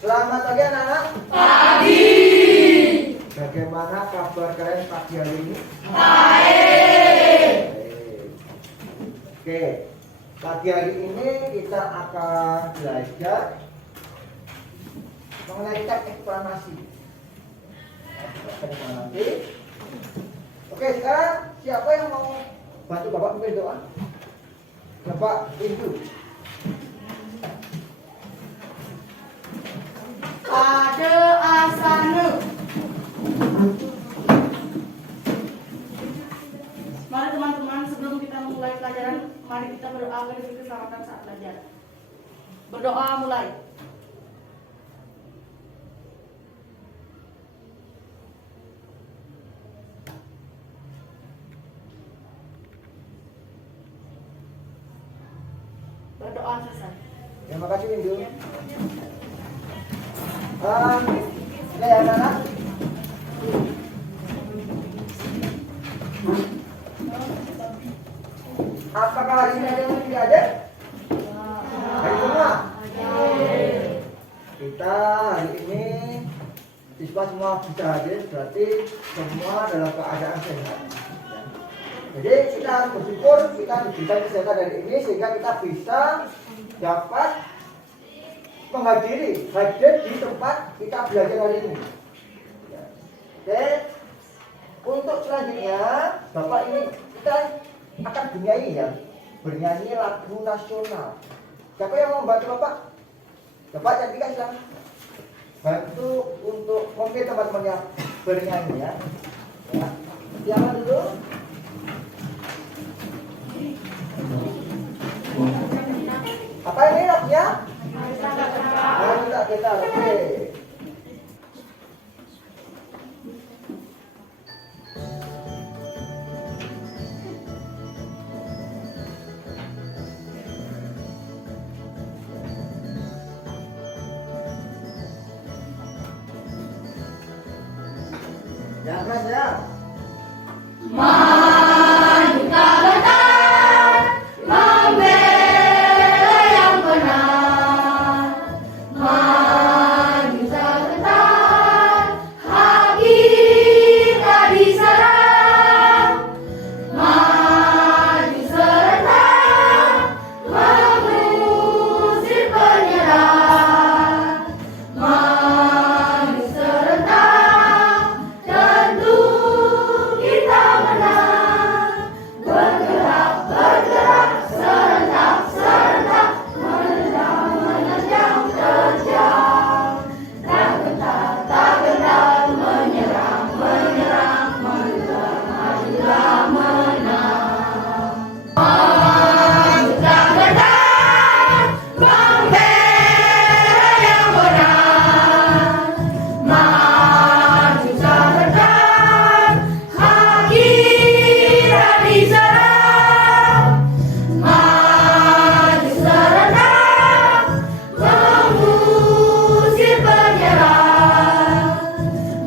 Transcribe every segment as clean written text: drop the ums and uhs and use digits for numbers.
Selamat pagi anak-anak. Pagi. Bagaimana kabar kalian pagi hari ini? Baik. Oke, pagi hari ini kita akan belajar mengenai teks eksplanasi. Oke, sekarang siapa yang mau bantu Bapak memimpin doa? Bapak Indu. Pada asana. Mari teman-teman, sebelum kita memulai pelajaran, mari kita berdoa bagi keselamatan saat belajar. Berdoa mulai. Berdoa selesai. Terima kasih Indu. Ini anak-anak. Apakah hari ini ada yang tidak ada? Hari semua. Kita hari ini siswa semua bisa hadir, berarti semua dalam keadaan sehat. Jadi kita harus bersyukur kita diberikan kesehatan dari ini sehingga kita bisa dapat hadir di tempat kita belajar hari ini. Oke, untuk selanjutnya Bapak ini kita akan bernyanyi lagu nasional. Siapa yang mau membantu Bapak? Bapak Cantika silahkan bantu untuk memimpin teman-temannya bernyanyi ya. Siapa dulu? Apa ini lagunya? Kita. Oke. Jangan keras ya. Maju Tagatar, membela yang benar. Maju Tagatar, hak kita diserang. Maju serentak, mengusir penyerang. Maju serentak, tentu kita menang. Bergerak, bergerak, serentak, serentak, menerjang, menerjang, terjang. Tak gentar, tak gentar, menyerang, menyerang, majulah, majulah, menang. Maju tak gentar, membela yang benar. Maju tak gentar, hak kita diserang. Maju serentak, mengusir penyerang.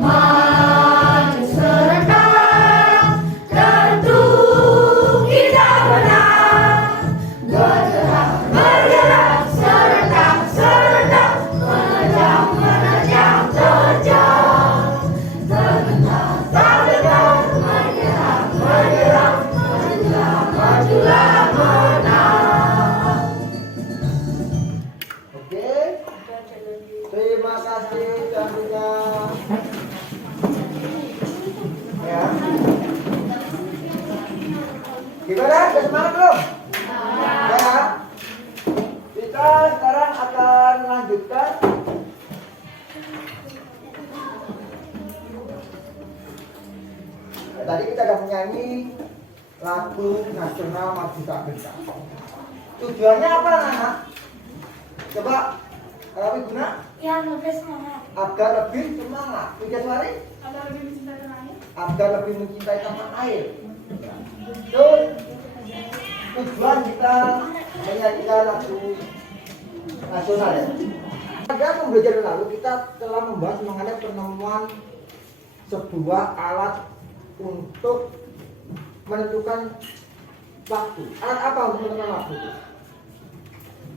Maju serentak, tentu kita menang. Bergerak, bergerak, serentak, serentak, menerjang, menerjang, terjang. Tergentar, tergentar, menyerang, menyerang, majulah, majulah, menang. Oke. Terima kasih tentunya. Ya. Gimana? Sudah semangat belum? Ya. Kita sekarang akan melanjutkan tadi kita sudah menyanyi lagu nasional Maju Tak Gentar. Tujuannya apa anak-anak? Coba Rawi guna Yang lebih semangat, agar lebih semangat. Tiga hari agar lebih mencintai tanah air. agar lebih mencintai tanah air. Itu tujuan kita menyanyikan lagu nasional ya. Pada pembelajaran lalu kita telah membahas mengenai penemuan sebuah alat untuk menentukan waktu. Alat apa untuk menentukan waktu?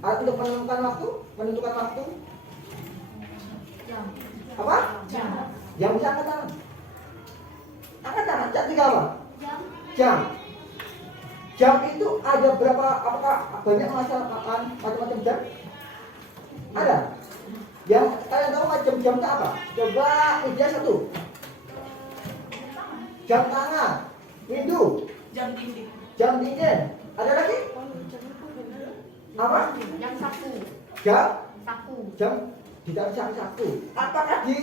Alat untuk menentukan waktu? Apa? Jam bisa angkat tangan. Angkat tangan. Cantik apa? Jam. Jam itu ada berapa? Apakah banyak macam-macam jam? Ada. Yang kalian tahu macam jam itu apa? Coba ujian satu. Jam tangan. Itu. Jam dinding. Jam dinding. Ada lagi? Apa? Jam saku. Jam tidak jam saku. Apakah di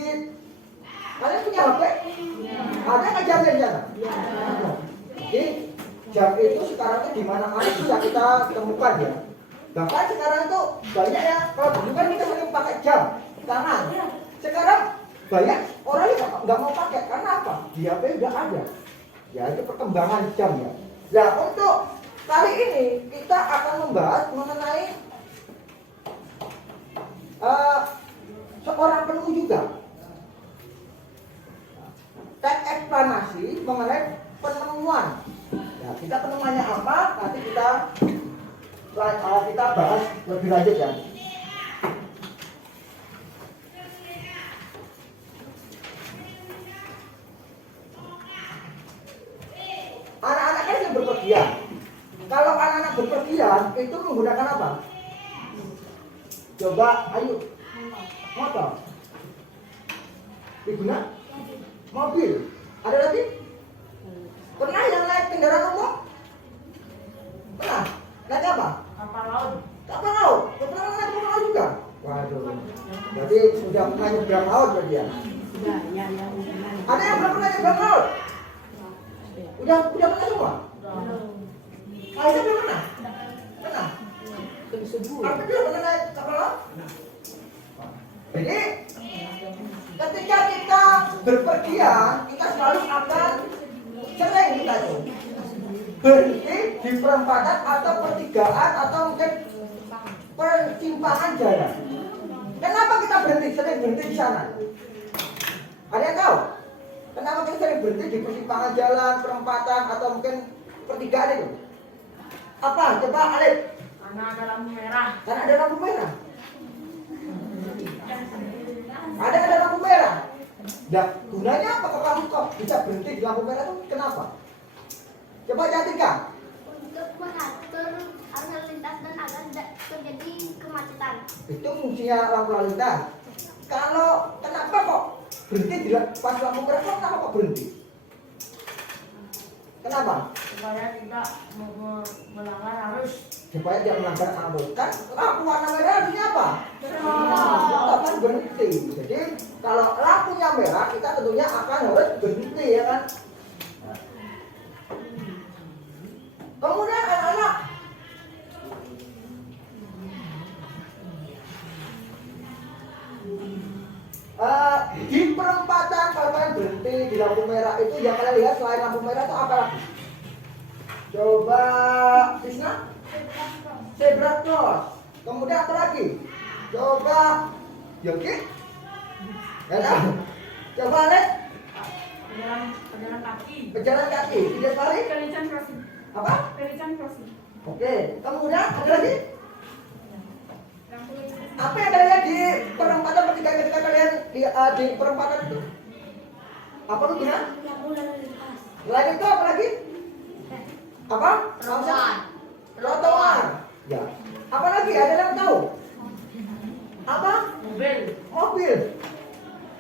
kalian punya HP? Ada nggak jamnya di sana? Jadi jam itu sekarang itu di mana-mana bisa kita temukan ya. Bahkan sekarang itu banyak ya, kalau dulu kan kita sering pakai jam tangan. Sekarang banyak orang yang nggak mau pakai karena apa? Di HP udah ada. Ya itu perkembangan jam ya. Nah untuk kali ini kita akan membahas mengenai seorang penuh juga. Teks eksplanasi mengenai penemuan. Ya, kita penemuannya apa? Nanti kita bahas lebih lanjut ya. Anak-anak kan yang berpergian. Kalau anak-anak berpergian itu menggunakan apa? Coba, ayo. Motor. Digunakan mobil. Ada lagi? Pernah yang naik kendaraan umum? Pernah? Naik apa? Kapal laut. Kapal laut. Pernah naik kapal laut juga? Waduh. Berarti sudah pernah nyebrang laut berarti ya? Ya. Ada yang belum pernah nyebrang laut? Udah pernah semua? Aisyah belum pernah? Pernah? Aku juga pernah naik kapal laut? Jadi ketika kita berpergian, kita selalu akan sering kita tuh berhenti di perempatan atau pertigaan atau mungkin persimpangan jalan. Kenapa kita sering berhenti di sana? Ada yang tahu? Kenapa kita sering berhenti di persimpangan jalan, perempatan atau mungkin pertigaan itu? Apa? Coba Alif. Karena ada lampu merah. Karena ada lampu merah. Ada lampu merah. Nah, gunanya apa kalau kamu kok bisa berhenti di lampu merah itu kenapa? Coba Jatika. Untuk mengatur arus lalu lintas dan agar tidak terjadi kemacetan. Itu fungsinya lampu lalu lintas. Kalau kenapa kok berhenti di pas lampu merah? Kenapa kok berhenti? Kenapa? Supaya tidak melanggar arus. Supaya dia melanggar arus. Kan lampu warna merah artinya apa? Kita kan berhenti. Jadi kalau lampunya merah kita tentunya akan harus berhenti ya kan? Kemudian anak-anak di perempatan kalau kalian berhenti di lampu merah itu yang kalian lihat selain lampu merah itu apa lagi? Coba Krisna? Zebra cross. Kemudian apa lagi? Coba Yogi? Ya, coba Alex? Pejalan kaki. Pejalan kaki. Tidak balik? Pelican crossing. Apa? Pelican crossing. Oke. Kemudian ada lagi? Apa yang kalian lihat di perempatan ketika kalian di perempatan itu? Apa itu guna? Lampu lalu lintas. Selain itu apa lagi? Apa? Trotoar. Ya. Apa lagi? Ada yang tahu? Apa? Mobil.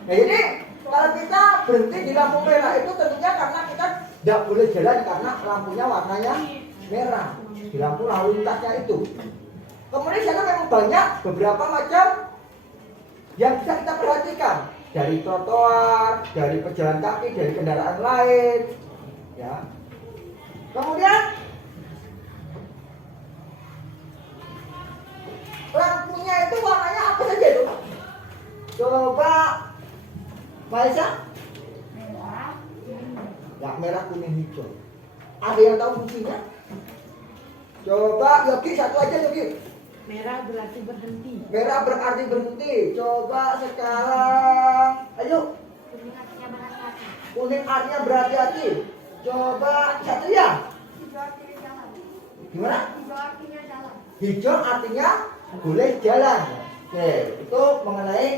Nah ini kalau kita berhenti di lampu merah itu tentunya karena kita tidak boleh jalan karena lampunya warnanya merah di lampu lalu lintasnya itu. Kemudian di sana memang banyak beberapa macam yang bisa kita perhatikan dari trotoar, dari pejalan kaki, dari kendaraan lain, ya. Kemudian lampunya itu warnanya apa saja itu? Coba Maisa? Ya, merah, kuning, hijau. Ada yang tahu fungsinya? Coba Yogi, satu aja Yogi. Merah berarti berhenti. Merah berarti berhenti. Coba sekarang, ayo. Kuning artinya berhati-hati. Kuning artinya berhati-hati. Coba Satria. Hijau artinya jalan. Gimana? Hijau artinya jalan. Hijau artinya boleh jalan. Oke, itu mengenai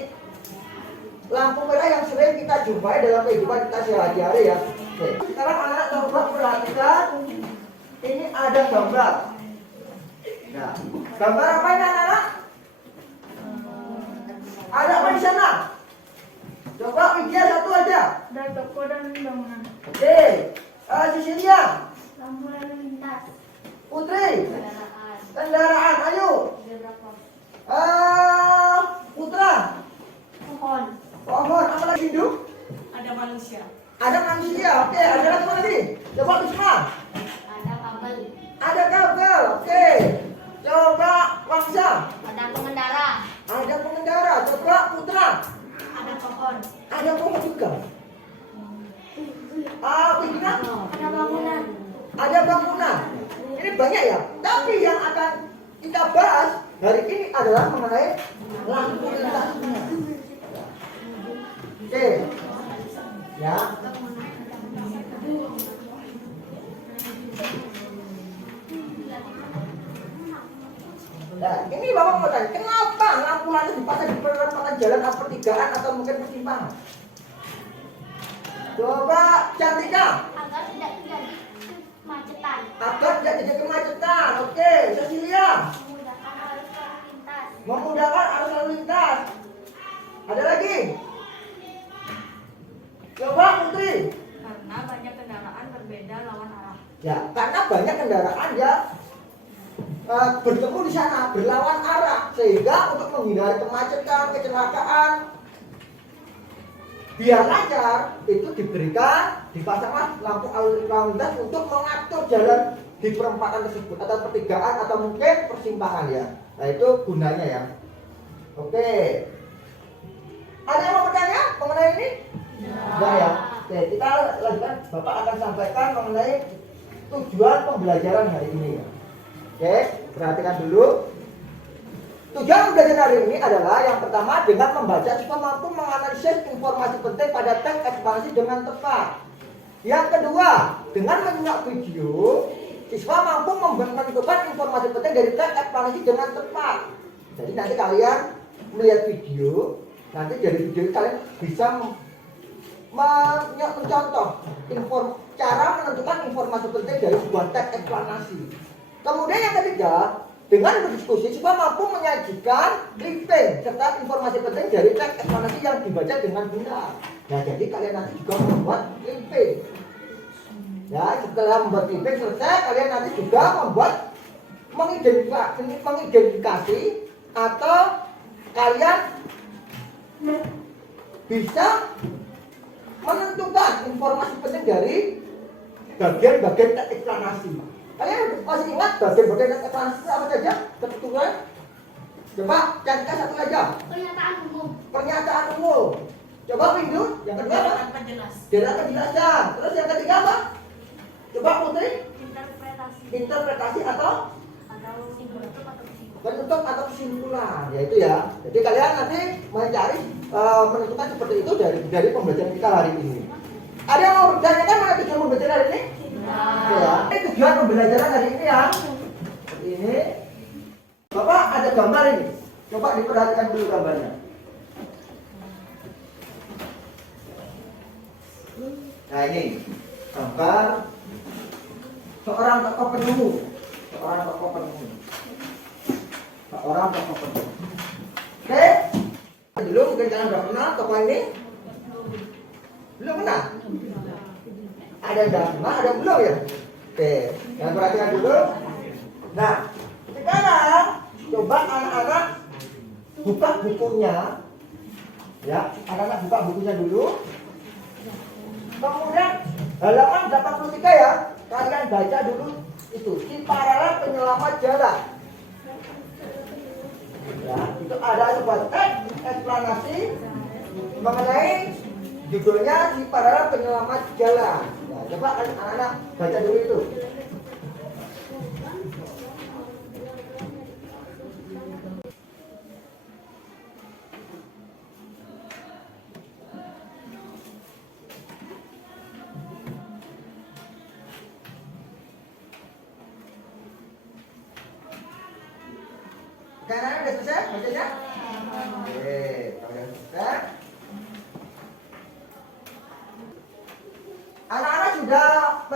lampu merah yang sering kita jumpai dalam kehidupan kita sehari-hari ya. Oke. Sekarang anak-anak coba perhatikan, ini ada gambar. Nah, gambar apa ini anak-anak? Ada apa di sana? Coba Widya satu aja. Ada toko dan bangunan. Oke, Cecilia, Lampu lalu lintas. Putri, Kendaraan. kendaraan, ayo. Zebra cross. Putra, Pohon. pohon, apa lagi Hindu? Ada manusia. Ada manusia, oke, ada lagi apa lagi? Coba Bisma, Ada kabel. ada kabel, oke. Coba Wangsa, Ada pengendara. ada pengendara, coba Putra, Ada pohon. ada pohon juga. Pimpinan, Ada bangunan. ada bangunan. Ini banyak ya, tapi yang akan kita bahas hari ini adalah mengenai lampu lintasnya. Oke, ya. Nah, ini Bapak mau tanya, kenapa lampu lintas dipasang di perempatan jalan atau pertigaan atau mungkin persimpangan? Coba Cantika, Agar tidak terjadi kemacetan. agar tidak terjadi kemacetan. Oke, Cecilia, Memudahkan arus lalu lintas. memudahkan arus lalu lintas. Ada lagi? Coba Putri. Karena banyak kendaraan berbeda lawan arah. Ya, karena banyak kendaraan ya bertemu di sana, berlawan arah, sehingga untuk menghindari kemacetan, kecelakaan, biar lancar itu dipasanglah lampu lalu lintas untuk mengatur jalan di perempatan tersebut atau pertigaan atau mungkin persimpangan ya. Nah itu gunanya ya. Oke. Ada yang mau bertanya mengenai ini? Enggak ya. Oke, kita lanjutkan. Bapak akan sampaikan mengenai tujuan pembelajaran hari ini ya. Oke, perhatikan dulu. Tujuan pembelajaran hari ini adalah yang pertama dengan membaca siswa mampu menganalisis informasi penting pada teks eksplanasi dengan tepat. Yang kedua, dengan menyimak video, siswa mampu menentukan informasi penting dari teks eksplanasi dengan tepat. Jadi nanti kalian melihat video, nanti dari video itu kalian bisa mencontoh cara menentukan informasi penting dari sebuah teks eksplanasi. Kemudian yang ketiga, dengan berdiskusi, siswa mampu menyajikan clipping serta informasi penting dari teks eksplanasi yang dibaca dengan benar. Nah, jadi kalian nanti juga membuat clipping. Ya, setelah membuat clipping selesai, kalian nanti juga membuat mengidentifikasi atau kalian bisa menentukan informasi penting dari bagian-bagian teks eksplanasi. Kalian masih ingat bagian-bagian teks eksplanasi apa saja? Kebetulan, coba Cantika satu aja. Pernyataan umum. Pernyataan umum. Coba Windu, yang kedua apa? Tanpa jelas. Jalan penjelasan. Terus yang ketiga apa? Coba Putri, Interpretasi. interpretasi atau Atau penutup atau kesimpulan. penutup atau kesimpulan. Ya itu ya. Jadi kalian nanti mencari menentukan seperti itu dari pembelajaran kita hari ini. Ada yang mau bertanyakan mana tujuan pembelajaran hari ini? Ya. Ini tujuan pembelajaran hari ini ya. Seperti ini. Bapak ada gambar ini. Coba diperhatikan dulu gambarnya. Nah ini gambar seorang tokoh penemu. Seorang tokoh penemu. Seorang tokoh penemu. Oke. Belum mungkin kalian udah kenal tokoh ini? Belum kenal? Ada yang udah kenal, ada yang belum ya? Oke, yang perhatikan dulu. Nah, sekarang coba anak-anak buka bukunya. Ya, anak-anak buka bukunya dulu. Kemudian halaman 83 ya. Kalian baca dulu itu si paralel penyelamat jalan. Ya, itu ada sebuah teks eksplanasi mengenai judulnya si paralel penyelamat jalan. Ya, coba anak-anak baca dulu itu. Kanan udah selesai bacanya? Oke, kalau udah selesai,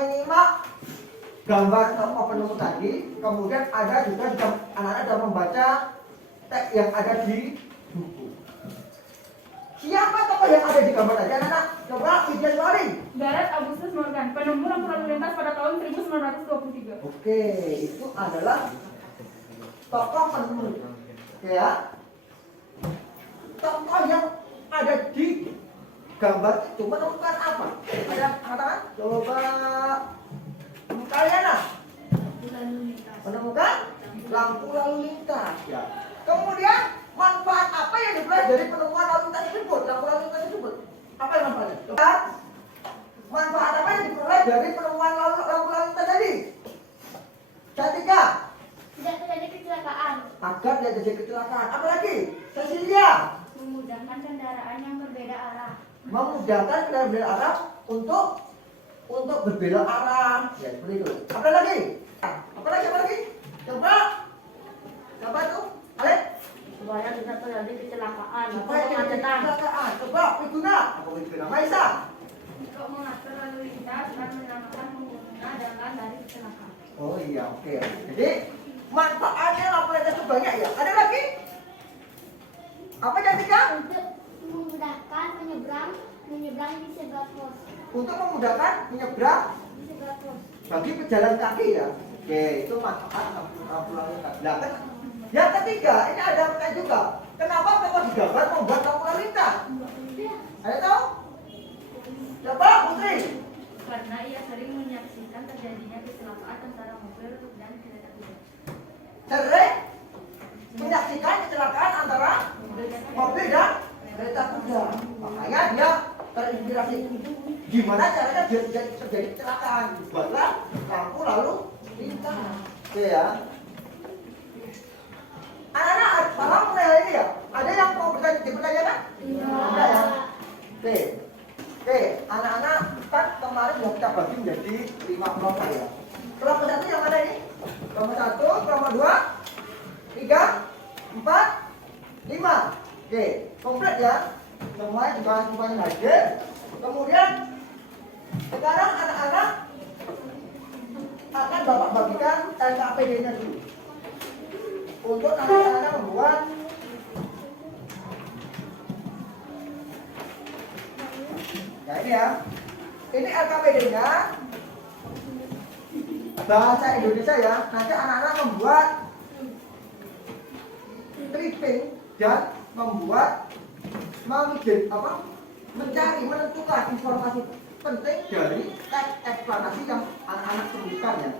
menyimak gambar sama penemu tadi, kemudian ada juga anak-anak sudah membaca teks yang ada di buku. Siapa tokoh yang ada di gambar tadi anak-anak? Coba visualisasi. Gareth Augustus Morgan, penemu lampu lalu lintas pada tahun 1923. Oke, itu adalah tokoh penemu. Ya. Tokoh yang ada di gambar itu menemukan apa? Ada katakan? Coba kalian lah. Menemukan lampu lalu lintas. Ya. Kemudian manfaat apa yang diperoleh dari penemuan lalu lintas tersebut? Lampu lalu lintas tersebut. Apa yang manfaatnya? Coba. Manfaat apa yang diperoleh dari penemuan lampu lalu lintas tadi? Ketiga. Tidak terjadi kecelakaan. Agar tidak terjadi kecelakaan. Apa lagi? Cecilia. Memudahkan kendaraan yang berbeda arah. Memudahkan kendaraan berbeda arah untuk berbelok arah. Ya, seperti itu. Apa lagi? Apa lagi? Apa lagi? Coba. Coba tuh. Alek. Supaya tidak terjadi kecelakaan atau Supaya tidak terjadi kemacetan. kecelakaan. Coba. Wiguna. Apa Wiguna? Maisa. Untuk mengatur lalu lintas dan menyelamatkan pengguna jalan dari kecelakaan. Oh iya, oke. Jadi manfaatnya lampu lintas itu banyak ya. Ada lagi? Apa yang ketiga? Untuk memudahkan menyeberang di zebra cross. Untuk memudahkan menyeberang Di zebra cross. bagi pejalan kaki ya. Oke, itu manfaat lampu lalu lintas. Nah, yang ketiga, ini ada pertanyaan juga. Kenapa tokoh di gambar membuat lampu lalu lintas? Ada tahu? Coba Putri. Karena ia sering menyaksikan terjadinya kecelakaan antara mobil dan kereta kuda. Sering menyaksikan kecelakaan antara mobil dan kereta kuda. Makanya dia terinspirasi. Gimana caranya biar tidak terjadi kecelakaan? Buatlah lampu lalu lintas. Oke ya. Anak-anak paham mulai hari ini ya? Ada yang mau dipertanyakan? Ada ya? Oke. Oke, anak-anak kan kemarin sudah kita bagi menjadi 5 kelompok ya. Kelompok 1 yang mana ini? Kelompok 1, kelompok 2, 3, 4, 5. Oke, komplit ya. Semuanya juga semuanya hadir. Kemudian sekarang anak-anak akan Bapak bagikan LKPD-nya dulu. Untuk nanti anak-anak membuat nah ini ya. Ini LKPD-nya bahasa Indonesia ya. Nanti anak-anak membuat clipping dan mencari, menentukan informasi penting dari teks eksplanasi yang anak-anak tuliskan ya.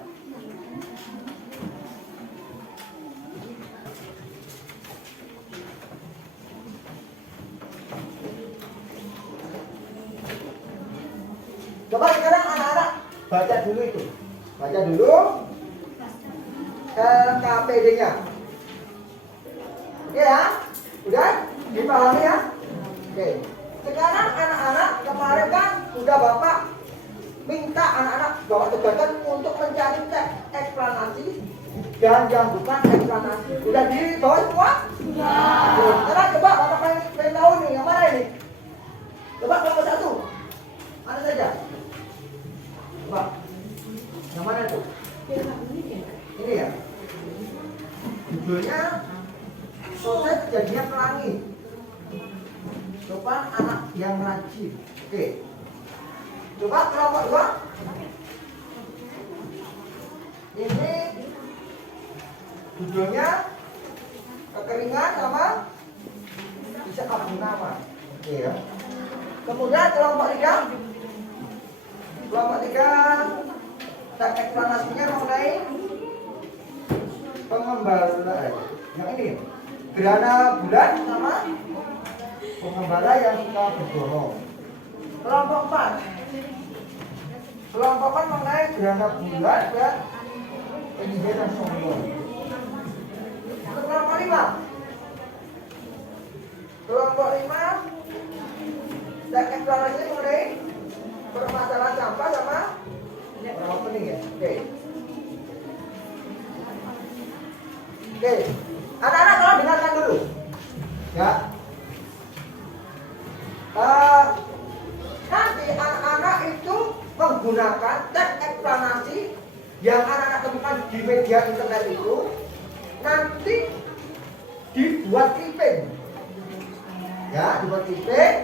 Coba sekarang anak-anak baca dulu itu. Baca dulu LKPD-nya. Oke ya? Udah? Dipahami ya? Oke. Sekarang anak-anak kemarin kan udah Bapak minta anak-anak bawa tugasan untuk mencari teks eksplanasi dan yang bukan eksplanasi. Udah dibawa semua? Sudah. Sekarang coba Bapak pengen tahu nih yang mana ini? Coba kelompok 1. Mana saja? Coba. Yang mana itu? Ini ya. Judulnya proses terjadinya pelangi. Coba anak yang rajin. Oke. Coba kelompok 2. Ini judulnya kekeringan sama bisa abunama. Oke ya. Kemudian kelompok 3. Kelompok 3 teks eksplanasinya mengenai pengembala. Yang ini gerhana bulan sama pengembala yang suka berbohong. Kelompok 4. Kelompok 4 mengenai gerhana bulan dan penyihir yang sombong. Kelompok 5. Kelompok 5 teks eksplanasinya mengenai permasalahan sampah sama orang pening ya. Oke. Oke. Anak-anak tolong dengarkan dulu. Ya. Nanti anak-anak itu menggunakan teks eksplanasi yang anak-anak temukan di media internet itu nanti dibuat clipping, ya, dibuat clipping,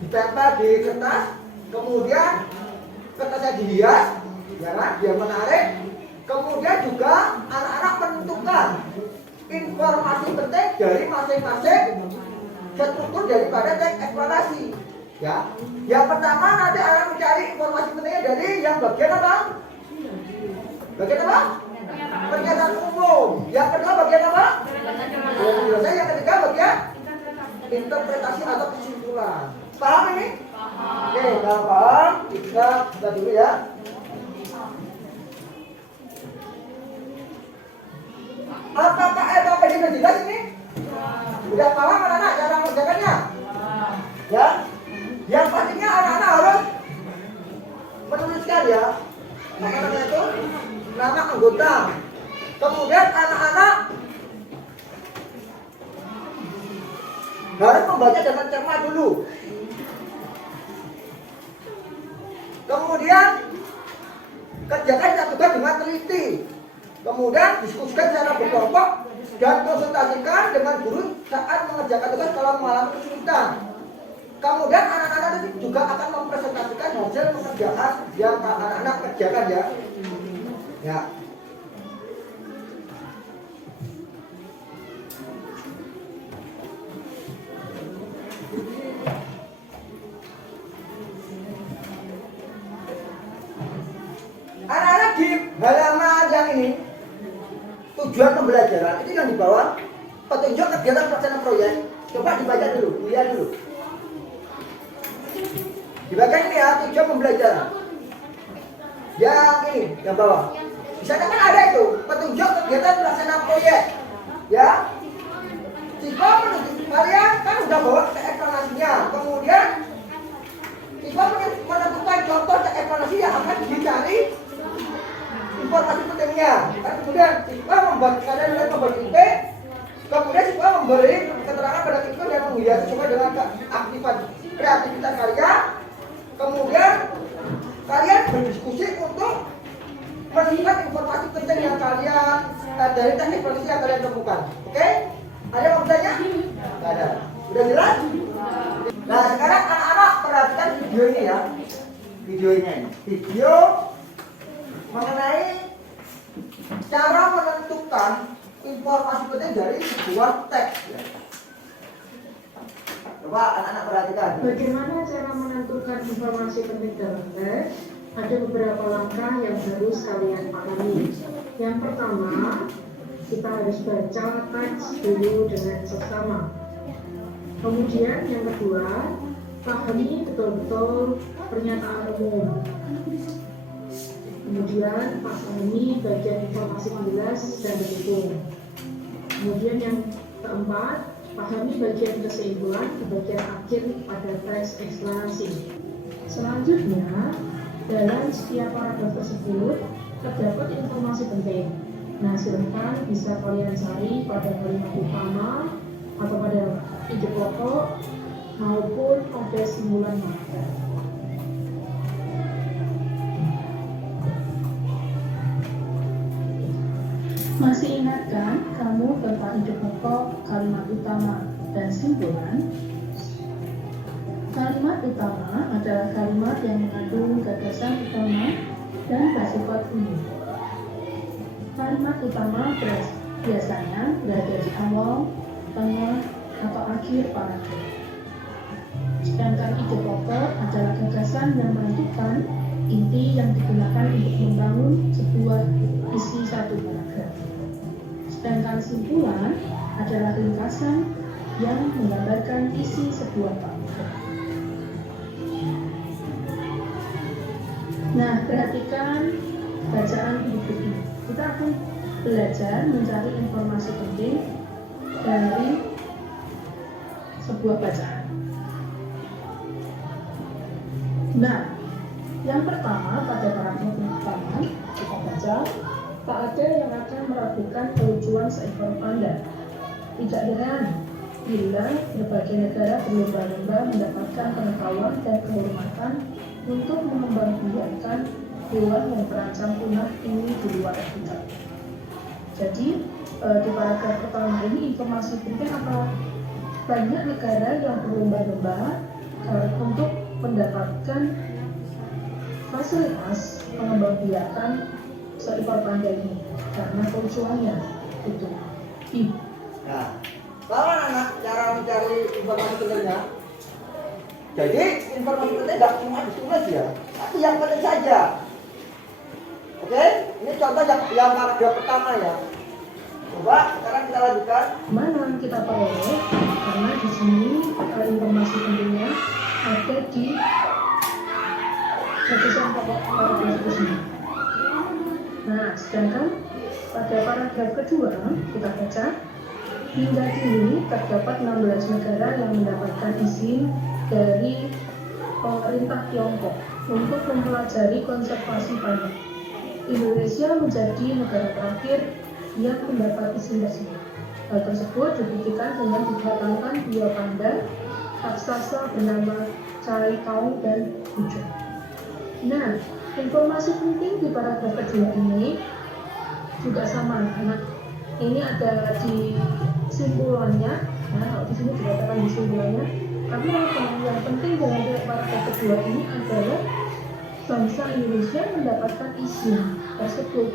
ditempel di kertas, kemudian kertasnya dihias, ya kan, biar menarik. Kemudian juga anak-anak menentukan informasi penting dari masing-masing struktur daripada teks eksplanasi. Ya, yang pertama nanti akan mencari informasi pentingnya dari yang bagian apa? Bagian apa? Pernyataan umum. Yang kedua bagian apa? Yang ketiga bagian interpretasi atau kesimpulan. Paham ini? Paham. Oke, kalau paham kita buka dulu ya. Apakah SOP sudah jelas ini? Sudah paham anak-anak cara mengerjakannya? Ya. Yang pastinya anak-anak harus menuliskan ya, apa namanya itu, nama anggota. Kemudian anak-anak harus membaca dengan cermat dulu. Kemudian kerjakan tugas dengan teliti. Kemudian diskusikan secara berkelompok dan konsultasikan dengan guru saat mengerjakan tugas kalau mengalami kesulitan. Kemudian anak-anak juga akan mempresentasikan hasil pekerjaan yang anak-anak kerjakan ya. Ya. Anak-anak di halaman yang ini tujuan pembelajaran itu yang di bawah petunjuk kegiatan pelaksanaan proyek. Coba dibaca dulu, lihat dulu. Di bagian ini ya, tujuan pembelajaran. Yang ini, yang bawah. Di sana kan ada itu, petunjuk kegiatan pelaksanaan proyek. Ya. Siswa menuju kalian kan udah bawa teks eksplanasinya. Kemudian siswa menentukan contoh teks eksplanasi yang akan dicari informasi pentingnya. Dan kemudian siswa kalian membuat IP. Kemudian siswa memberi keterangan pada siswa yang menghiasi sesuai dengan keaktifan kreativitas kalian. Kemudian kalian berdiskusi untuk menemukan informasi penting yang kalian dari teks eksplanasi yang kalian temukan. Oke? Ada yang mau bertanya? Tidak ada. Udah jelas? Nah sekarang anak-anak perhatikan video ini ya. Videonya ini. Video mengenai cara menentukan informasi penting dari sebuah teks. Coba anak-anak perhatikan. Bagaimana cara menentukan informasi penting dalam teks? Ada beberapa langkah yang harus kalian pahami. Yang pertama, kita harus baca teks dulu dengan seksama. Kemudian yang kedua, pahami betul-betul pernyataan umum. Kemudian pahami bagian informasi jelas dan mendukung. Kemudian yang keempat, pahami bagian kesimpulan di bagian akhir pada teks eksplanasi. Selanjutnya, dalam setiap paragraf tersebut terdapat informasi penting. Nah, silahkan bisa kalian cari pada kalimat utama atau pada ide pokok maupun pada simpulan marker. Masih ingatkah kamu tentang ide pokok, kalimat utama, dan simpulan? Kalimat utama adalah kalimat yang mengandung gagasan utama dan bersifat umum. Kalimat utama biasanya berada di awal, tengah, atau akhir paragraf. Sedangkan ide pokok adalah gagasan yang menentukan inti yang digunakan untuk membangun sebuah isi satu paragraf. Sedangkan simpulan adalah ringkasan yang menggambarkan isi sebuah paragraf. Nah, perhatikan bacaan buku ini. Kita akan belajar mencari informasi penting dari sebuah bacaan. Nah, yang pertama pada paragraf pertama kita baca, tak ada yang akan meragukan kelucuan seekor panda. Tidak heran bila berbagai negara berlomba-lomba mendapatkan pengetahuan dan kehormatan untuk mengembangbiakkan hewan yang terancam punah ini di luar habitat. Jadi di paragraf pertama ini informasi penting apa? Banyak negara yang berlomba-lomba untuk mendapatkan fasilitas pengembangbiakan seekor panda ini karena kelucuannya itu. Nah, kalau anak cara mencari informasi pentingnya, jadi informasi penting tidak cuma ditulis ya, tapi yang penting saja. Oke, ini contoh yang paragraf pertama ya. Coba sekarang kita lanjutkan. Mana kita peroleh karena di sini informasi pentingnya ada di ratusan paragraf itu sendiri. Nah, sedangkan pada paragraf kedua kita baca, hingga kini terdapat 16 negara yang mendapatkan izin dari pemerintah Tiongkok untuk mempelajari konservasi panda. Indonesia menjadi negara terakhir yang mendapat izin tersebut. Hal tersebut dibuktikan dengan didatangkan 2 panda raksasa bernama Cai Kau dan Bujo. Nah, informasi penting di paragraf kedua ini juga sama anak. Ini ada di simpulannya. Nah, kalau di sini dikatakan di simpulannya. Tapi yang penting dalam paragraf kedua ini adalah bangsa Indonesia mendapatkan izin tersebut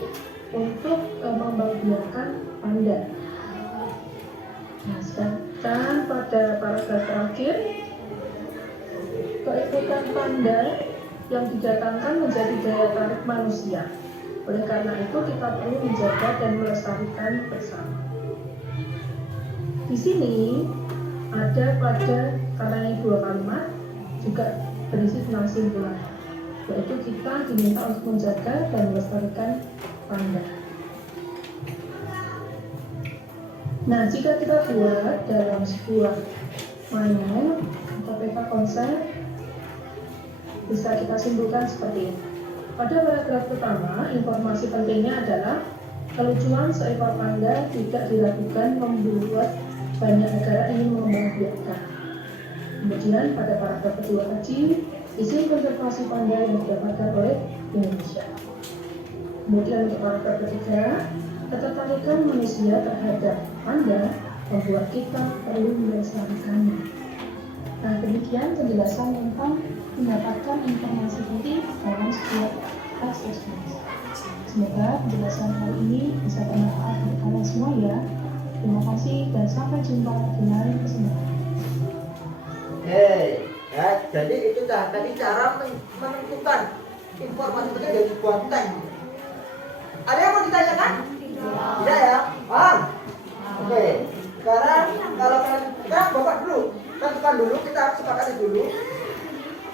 untuk mengembangbiakkan panda. Nah, sedangkan pada paragraf terakhir, keikutkan panda yang didatangkan menjadi daya tarik manusia. Oleh karena itu kita perlu menjaga dan melestarikan bersama. Di sini ada pada karena 2 kalimat juga berisi tentang simpulan, yaitu kita diminta untuk menjaga dan melestarikan panda. Nah, jika kita buat dalam sebuah manual atau peta konsep, bisa kita simpulkan seperti ini. Pada paragraf pertama, informasi pentingnya adalah kelucuan seekor panda tidak diragukan membuat banyak negara ingin mengembangbiakkan. Kemudian pada paragraf kedua tadi, izin konservasi panda yang didapatkan oleh Indonesia. Kemudian untuk paragraf ketiga, ketertarikan manusia terhadap panda membuat kita perlu melestarikannya. Nah, demikian penjelasan tentang mendapatkan informasi penting dalam sebuah teks ekspresi. Semoga penjelasan kali ini bisa bermanfaat untuk kalian semua ya. Terima kasih dan sampai jumpa di lain kesempatan. Ya, jadi itu tadi cara menentukan informasi penting dari sebuah teks. Ada yang mau ditanyakan? Tidak ya? Paham? Oke. Sekarang kalau kita bapak dulu, tentukan dulu, kita sepakati dulu.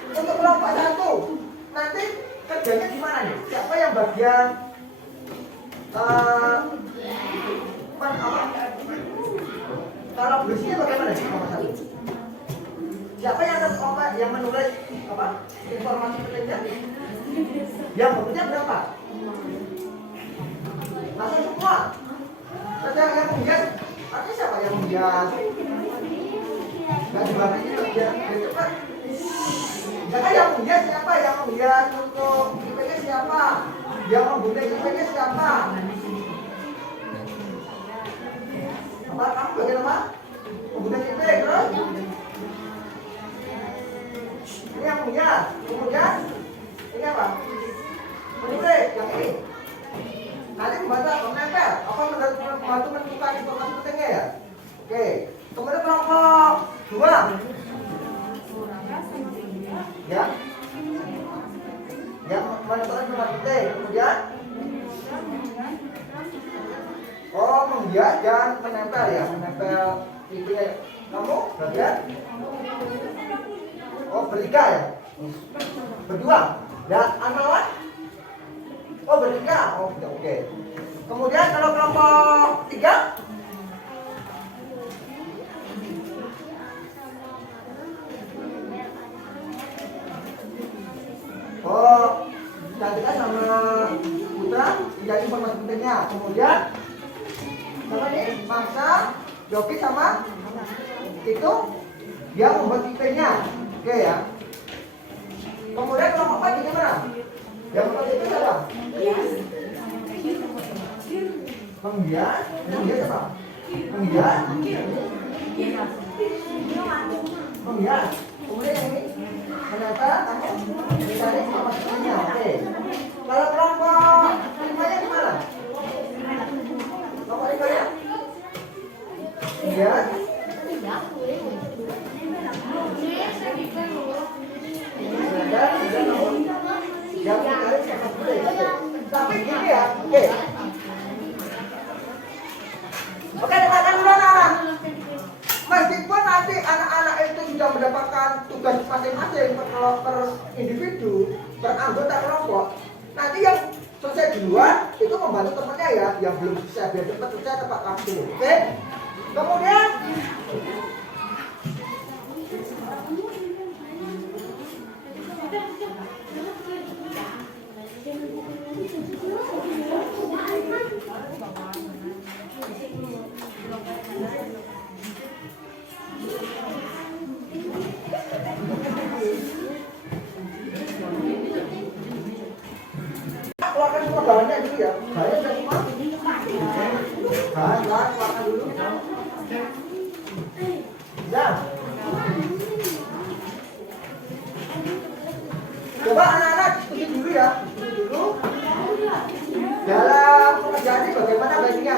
Untuk kelompok 1, nanti kerjanya gimana nih? Siapa yang bagian kalau bersihnya bagaimana nih kelompok 1? Siapa yang menulis informasi pentingnya? Yang bekerja berapa? Langsung semua. Ada yang menghias? Artinya siapa yang menghias? Nggak dibagi kerja cepat. Jangan yang menghias siapa? Yang menghias untuk IPK siapa? Yang membuat IPK siapa? Apa kamu bagian apa? Membuat IPK terus? Ini yang menghias. Kemudian ini apa? Menulis yang ini. Nanti membantu menempel. Apa membantu menentukan informasi pentingnya ya? Oke. Kemudian kelompok 2. Ya, yang menentukan informasi penting. Kemudian menghias dan menempel ya, menempel itunya. Kamu bagian? Bertiga ya? Berdua. Dan Anwar? Bertiga. Oke. Kemudian kalau kelompok 3? Cantika sama Putra menjadi informasi pentingnya. Kemudian sama nih Maksa, Yogi sama itu dia membuat IP-nya. Oke ya. Kemudian kelompok 4 gimana? Yang membuat IP siapa? Penggiat apa? Penggiat. Kemudian yang ini ternyata kamu mencari informasinya. Oke. Kalau kelompok 5-nya gimana? Kelompok 5-nya? Penggiat. Tapi gini ya, oke. Oke, dengarkan dulu anak-anak. Meskipun nanti anak-anak itu sudah mendapatkan tugas masing-masing per individu, per anggota kelompok, nanti yang selesai duluan itu membantu temannya ya, yang belum bisa biar cepat selesai tepat waktu. Oke? Kemudian keluarkan semua bahannya dulu ya. Bahannya sudah semua. Bahan keluarkan dulu. Nah, coba anak-anak diskusi dulu ya. Diskusi dulu. Dalam pekerjaan ini bagaimana baiknya?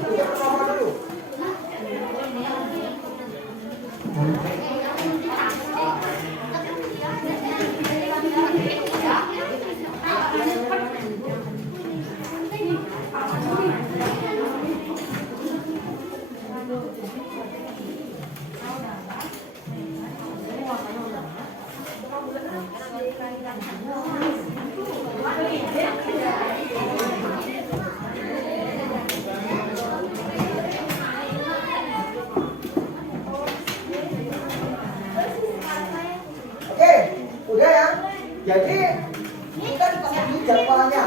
Kita pertama dulu. Oke, udah ya. Jadi kita dipasang dulu jadwalnya.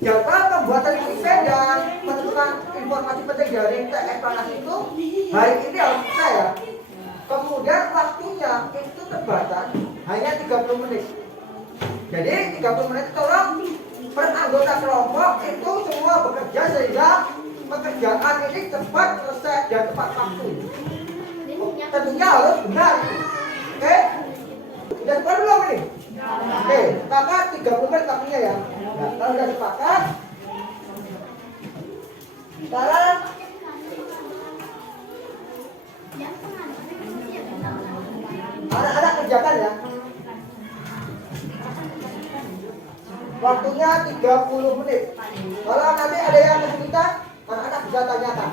Jadwal pembuatan event dan menentukan informasi penting dari eksplanasi itu hari ini harus selesai ya. Kemudian waktunya itu terbatas hanya 30 menit. Jadi 30 menit tolong per anggota kelompok itu semua bekerja sehingga pekerjaan ini cepat selesai dan tepat waktu. Tentunya harus benar. Oke? Sudah sepakat belum ini? Oke, sepakat 30 menit waktunya ya. Nah, kalau sudah sepakat, sekarang anak-anak kerjakan ya. Waktunya 30 menit. Kalau nanti ada yang kesulitan, anak-anak bisa tanyakan.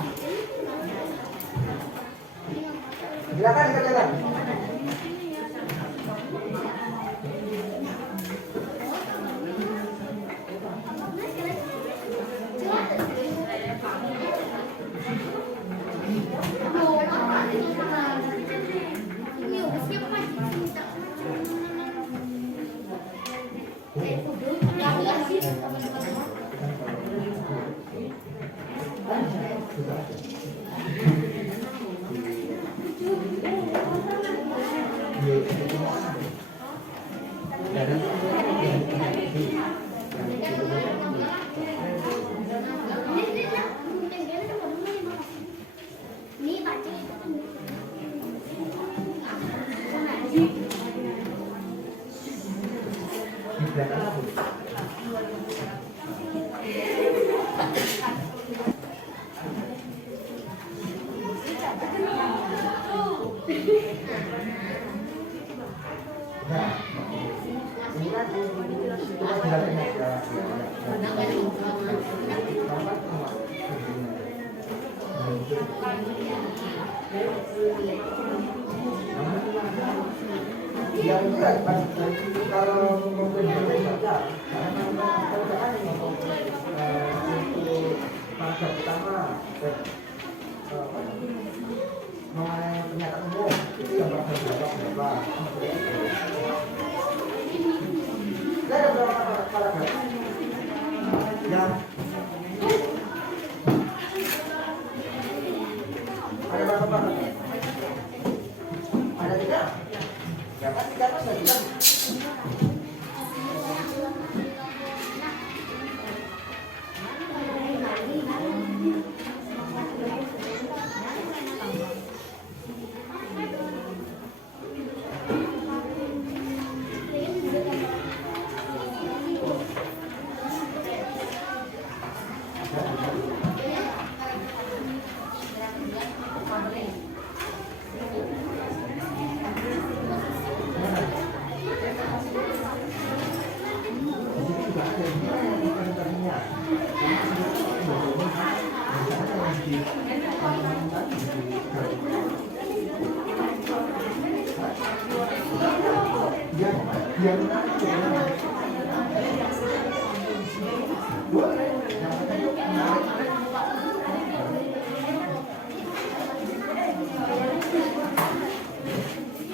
Silakan dikerjakan. Yang itu kalau mungkin saja paragraf pertama mengenai pernyataan umum itu yang berapa? Ada berapa paragraf? Yang Ada tidak? Ya kan tidak pas lagi kan?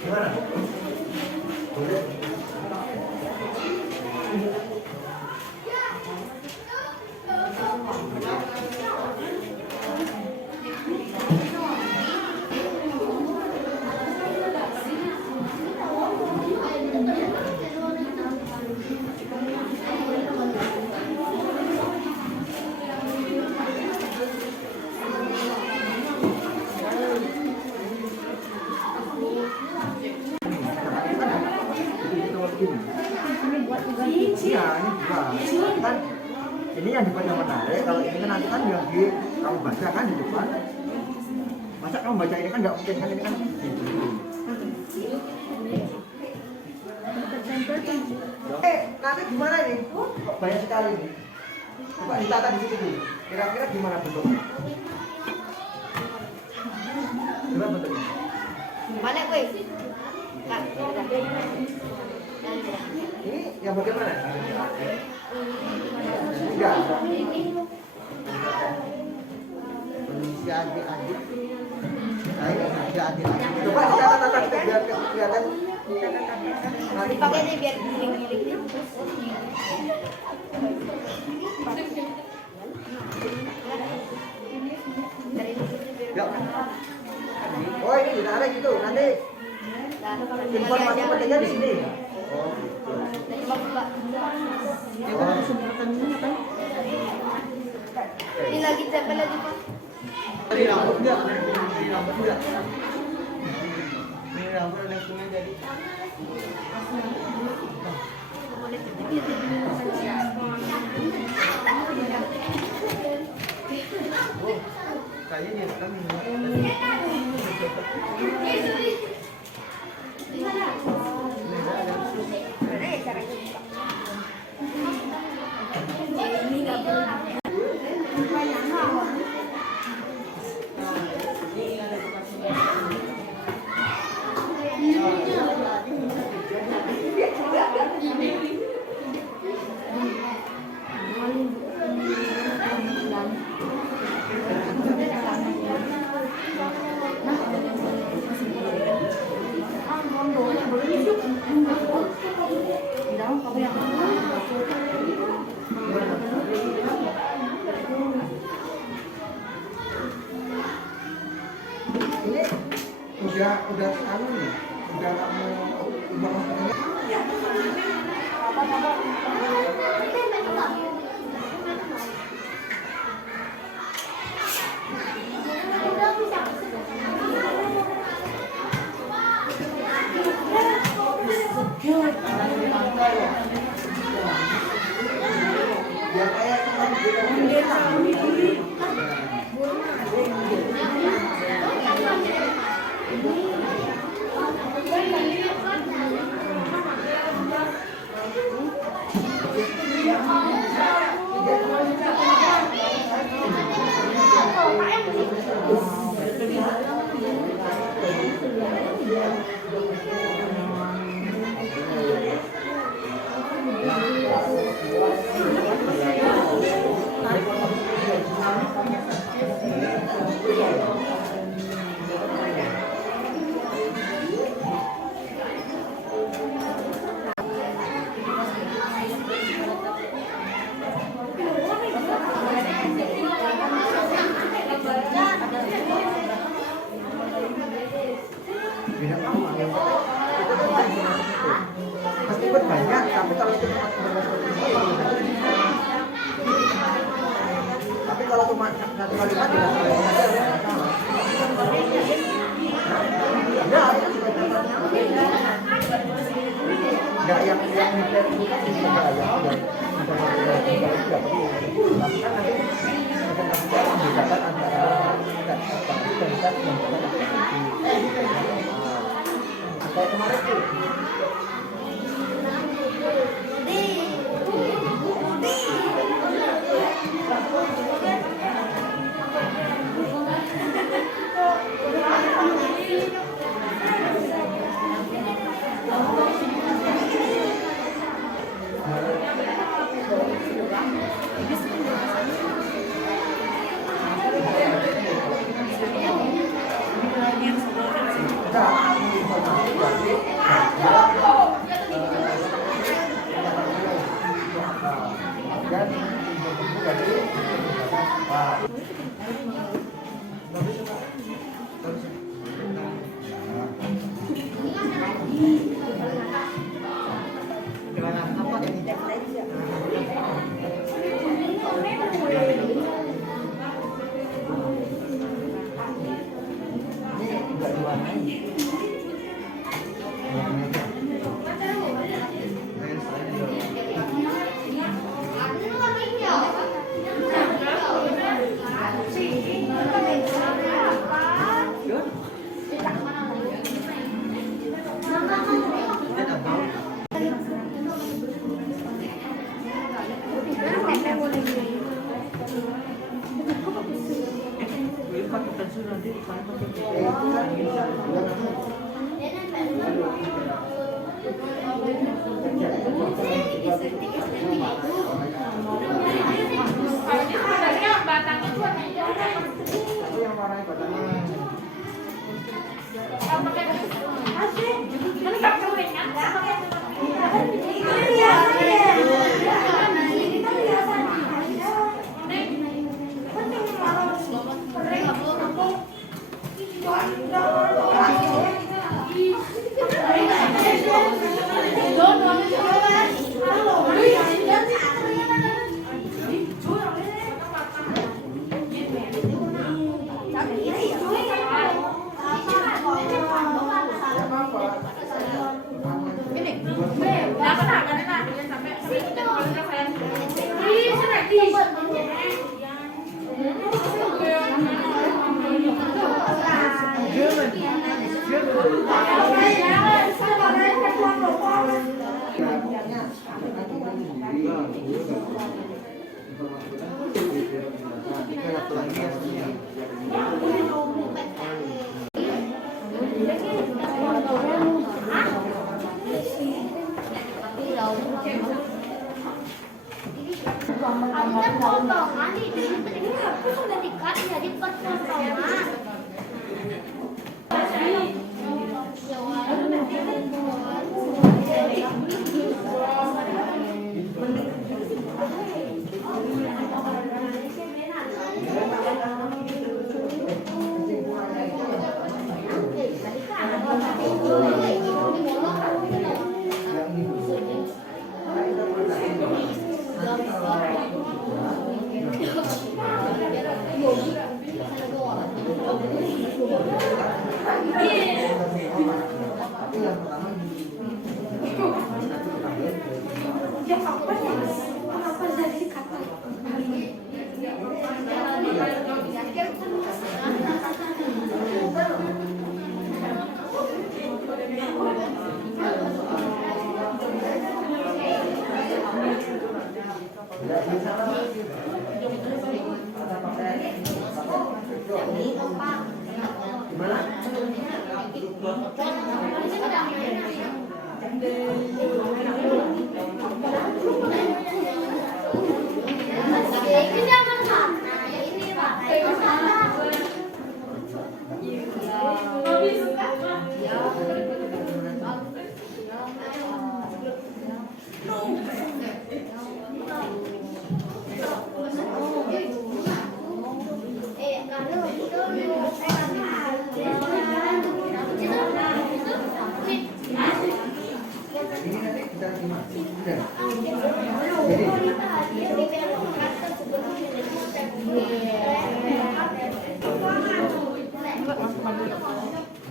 Gimana? Boleh? Iya, ini dua. Kan ini yang dibaca menarik, kalau ini kan nanti kan yang di kamu baca kan di depan. Masa kamu baca ini kan nggak mungkin kan ini kan nanti gimana ini? Kok banyak sekali ini? Coba ditata di situ dulu. Kira-kira gimana bentuknya? Coba bentuknya. Mana gue? Kak, Ini yang bagaimana? Enggak. Indonesia adik-adik. Nah ini adik-adik. Coba kita biar kelihatan. Nanti dipakai nih biar giling-giling. Yuk. Oh ini ditarik gitu. Nanti informasi pentingnya di sini. Oh. Ini lagi siapa lagi Pak? Ini rambut enggak? Ini rambut enggak? Ini rambut ada sungai jadi. Oh, kayaknya dia kami. Ini udah anu nih, udah kamu biar kayak beda lama yang penting itu kan masih itu meskipun banyak tapi kalau itu tempat berbeda seperti ini tapi kalau cuma satu kalimat tidak ya itu juga dapat nggak yang detail itu kan bisa yang tapi kan nanti kita membedakan antara teks abstraksi dan teks yang bukan abstraksi kayak kemarin tuh Ada potongan di ini aku sudah dikat jadi potongan. Itu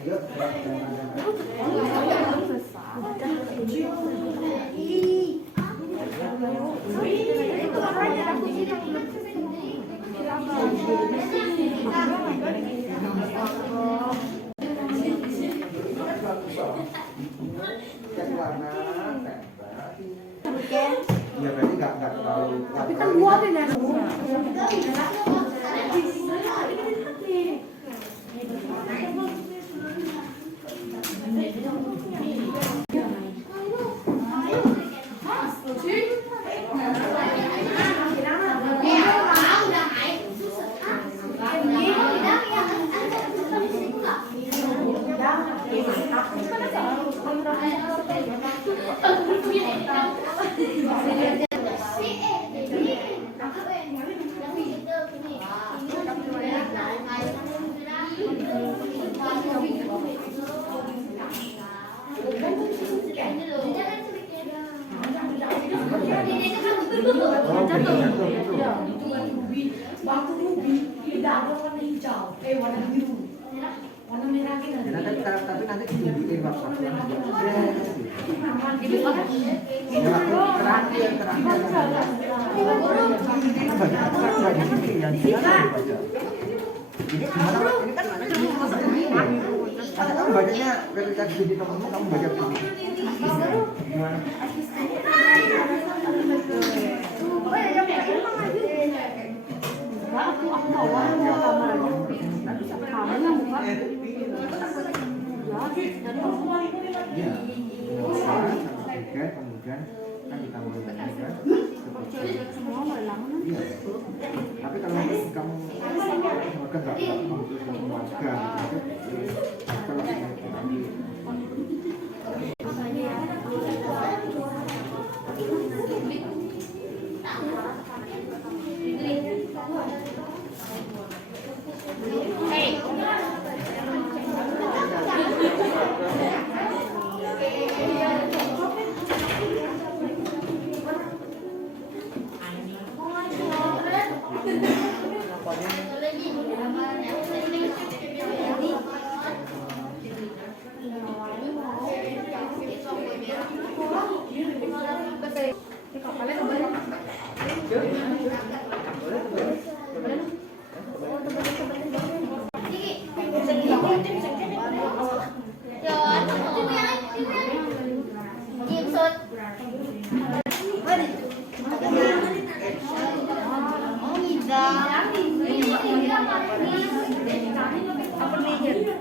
Yuk. Yang warna ya berarti nggak terlalu. Tapi kan buatnya Bangku rubi tidak ada warna hijau, warna biru, warna merah gitu. Tapi nanti dibikin waktu ini gimana? Ini kan kamu bacanya ketika di kamu baca begini. Gimana? Aku bawa kamar nanti sampai kamarnya buka. Iya. Kemudian kan ditambah lagi kan. Iya. Tapi kalau kamu keluarga nggak memutuskan keluarga, kalau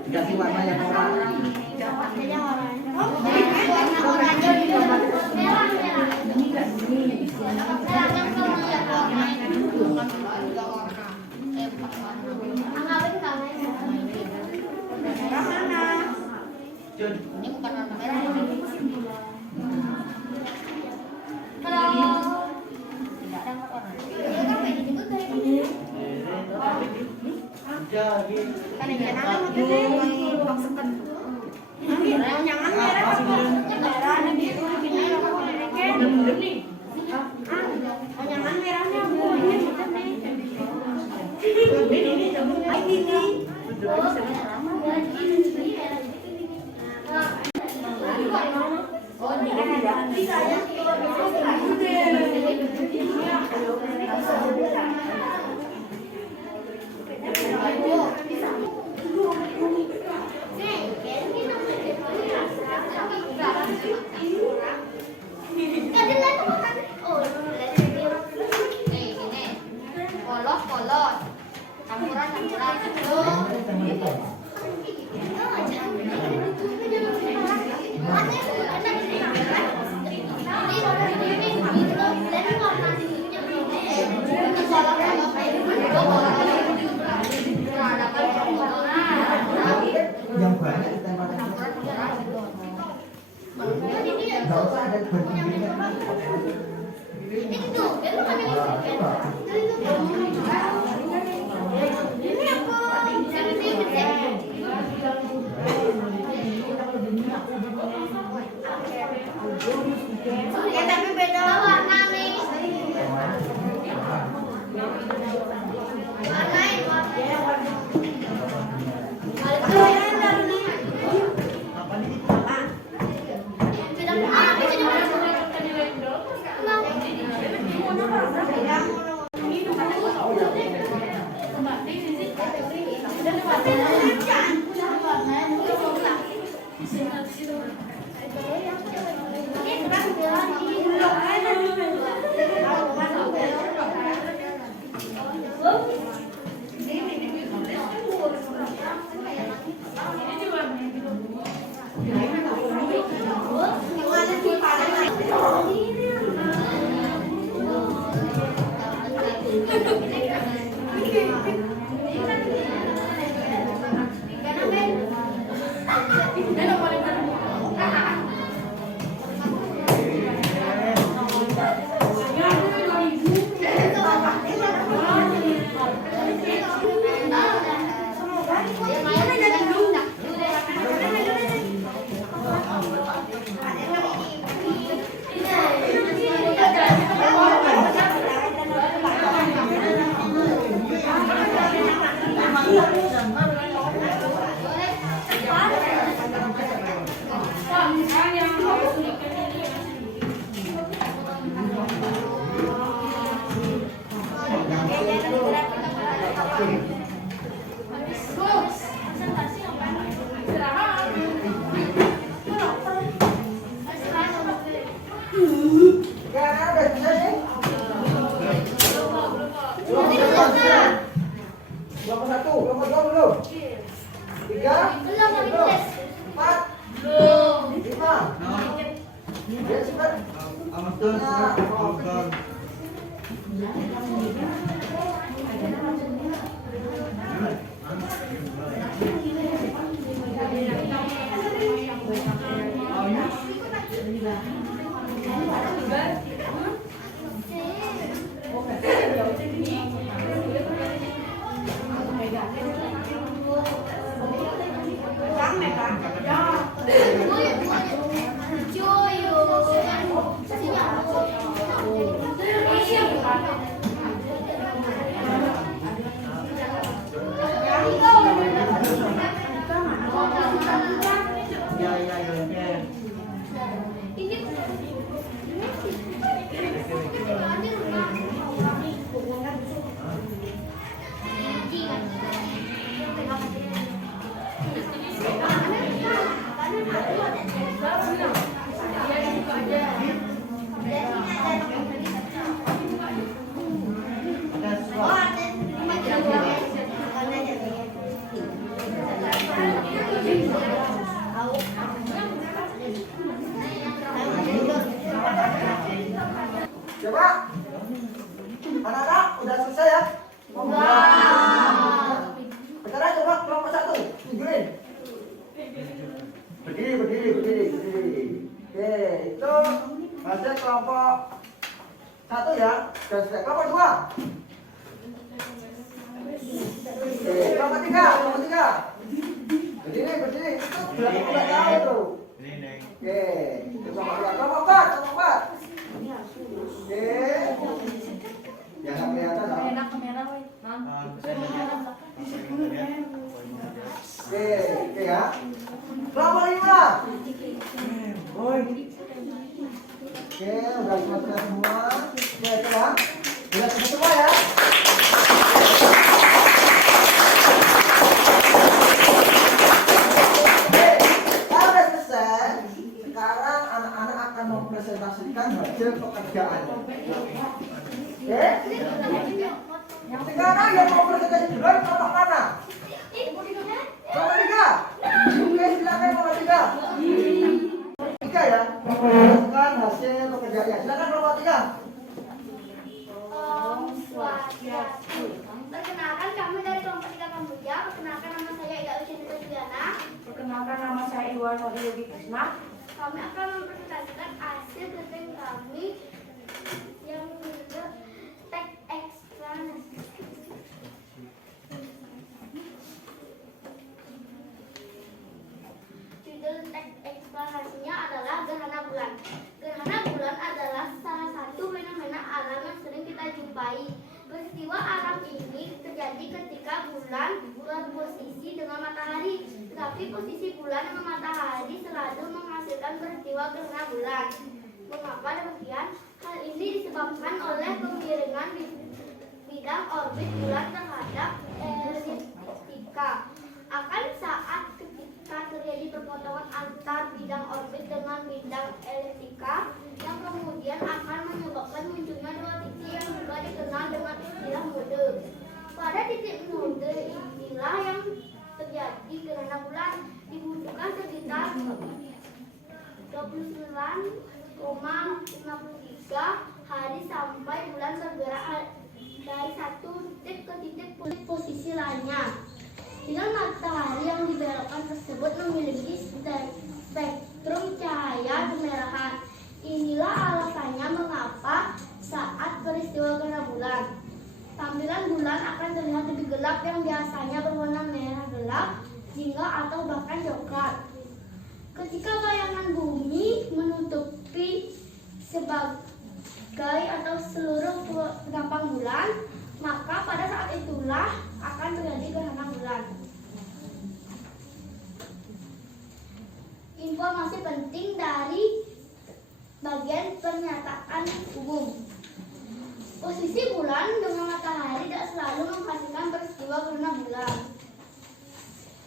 dikasih warna yang orang. Ini bukan warna merah. Polos, campuran. Yang banyak ditempatkan. Nggak usah ada berpinggirnya. Ya tapi beda warna nih. Warnain. Witness. 4, Belum. 5. Ya, cepat. Coba. Anak-anak udah selesai ya? Sekarang coba kelompok 1, tunjukin. Berdiri. Oke, itu hasil kelompok 1 ya. Sudah selesai. Kelompok 2. Oke, kelompok 3. Berdiri. Itu belakang udah tahu tuh. Oke, kelompok 4. Oke. Jangan kelihatan. Enak kamera, weh. Oke ya. Kelompok 5. Oke, udah selesai semua. Oke, ya. Udah selesai semua ya. Oke, kalau udah selesai, sekarang anak-anak akan mempresentasikan hasil pekerjaannya. Oke? Sekarang yang mau presentasi duluan kelompok mana? Kelompok 3. Oke, silakan kelompok 3. 3 ya. Mempresentasikan hasil pekerjaannya. Silakan kelompok 3. Om Swastiastu. Perkenalkan kami dari kelompok 3 Kamboja. Perkenalkan nama saya Ida Ucinta Juliana. Perkenalkan nama saya Iwan Yogi Krisna. Kami akan mempresentasikan hasil kerja kami yang berjudul teks eksplanasi. Judul teks eksplanasinya adalah gerhana bulan. Gerhana bulan adalah salah satu fenomena alam yang sering kita jumpai. Peristiwa alam ini terjadi ketika bulan berposisi dengan matahari, tetapi posisi bulan dengan matahari selalu menghasilkan peristiwa gerhana bulan. Mengapa demikian? Hal ini disebabkan oleh kemiringan bidang orbit bulan terhadap eliptika. Akan saat ketika terjadi perpotongan antar bidang orbit dengan bidang eliptika, yang kemudian akan menyebabkan munculnya dua titik yang juga dikenal dengan istilah mode. Pada titik mode inilah yang terjadi gerhana bulan. Dibutuhkan sekitar 29,53 hari sampai bulan bergerak dari satu titik ke titik posisi lainnya. Sinar matahari yang dibelokkan tersebut memiliki spektrum cahaya kemerahan. Inilah alasannya mengapa saat peristiwa gerhana bulan, tampilan bulan akan terlihat lebih gelap yang biasanya berwarna merah gelap, jingga atau bahkan coklat. Ketika bayangan bumi menutupi sebagai atau seluruh penampang bulan, maka pada saat itulah akan terjadi gerhana bulan. Informasi penting dari bagian pernyataan umum. Posisi bulan dengan matahari tidak selalu menghasilkan peristiwa gerhana bulan.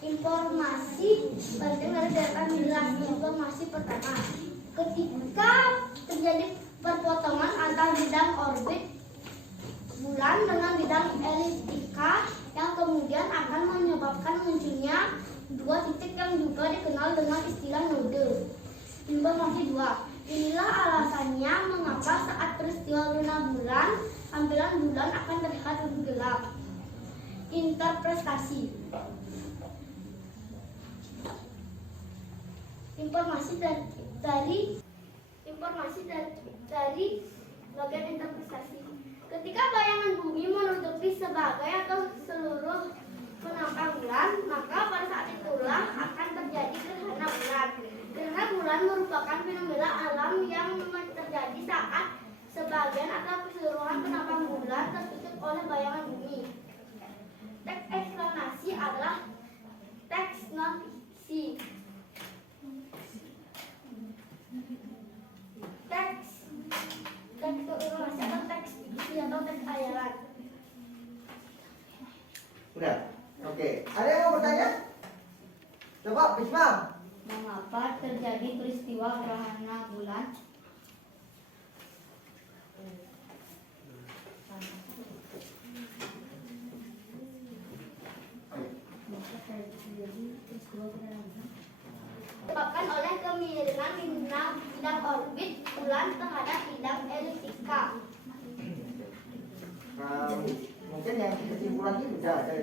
Informasi penting dari deretan bulan. Informasi pertama, ketika terjadi perpotongan antar bidang orbit bulan dengan bidang eliptika yang kemudian akan menyebabkan munculnya dua titik yang juga dikenal dengan istilah node. Informasi 2. Inilah alasannya mengapa saat peristiwa gerhana bulan, tampilan bulan akan terlihat lebih gelap. Interpretasi. Informasi dari bagian interpretasi. Ketika bayangan bumi menutupi sebagai atau seluruh penampang bulan, maka pada saat itulah akan terjadi gerhana bulan. Gerhana bulan merupakan fenomena alam yang terjadi saat sebagian atau keseluruhan penampang bulan tertutup oleh bayangan bumi. Teks eksplanasi adalah teks non-fiksi. Teks eksplanasi atau teks fiksi atau teks khayalan. Udah. Oke. Ada yang mau bertanya? Coba Bisma. Mengapa terjadi peristiwa gerhana bulan? Disebabkan oleh kemiringan bidang orbit bulan terhadap bidang eliptika. Mungkin yang kesimpulan ini udah ada.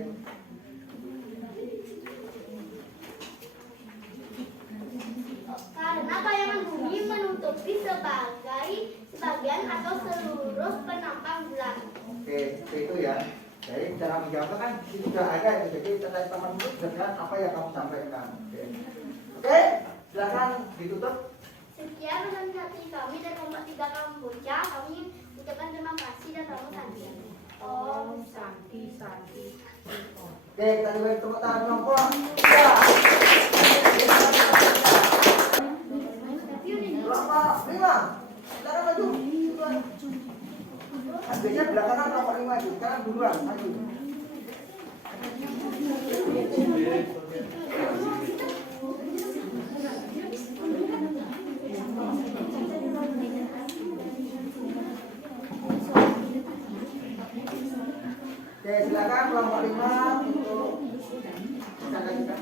Karena bayangan bumi menutupi sebagian atau seluruh penampang bulan. Oke, seperti itu ya. Jadi cara menjawabnya kan sudah ada. Jadi teman-teman itu dengan apa yang kamu sampaikan. Oke, silakan ditutup. Sekian presentasi kami dari kelompok 3 Kamboja. Kami ucapkan terima kasih dan selamat santi. Om Santi Santi. Oke, kita beri tepuk tangan kelompok. Ya. Kelompok 5. Sekarang maju. Biasanya belakangan kelompok 5 itu. Sekarang duluan maju. Oke, silakan kelompok 5 untuk bisa lanjutkan.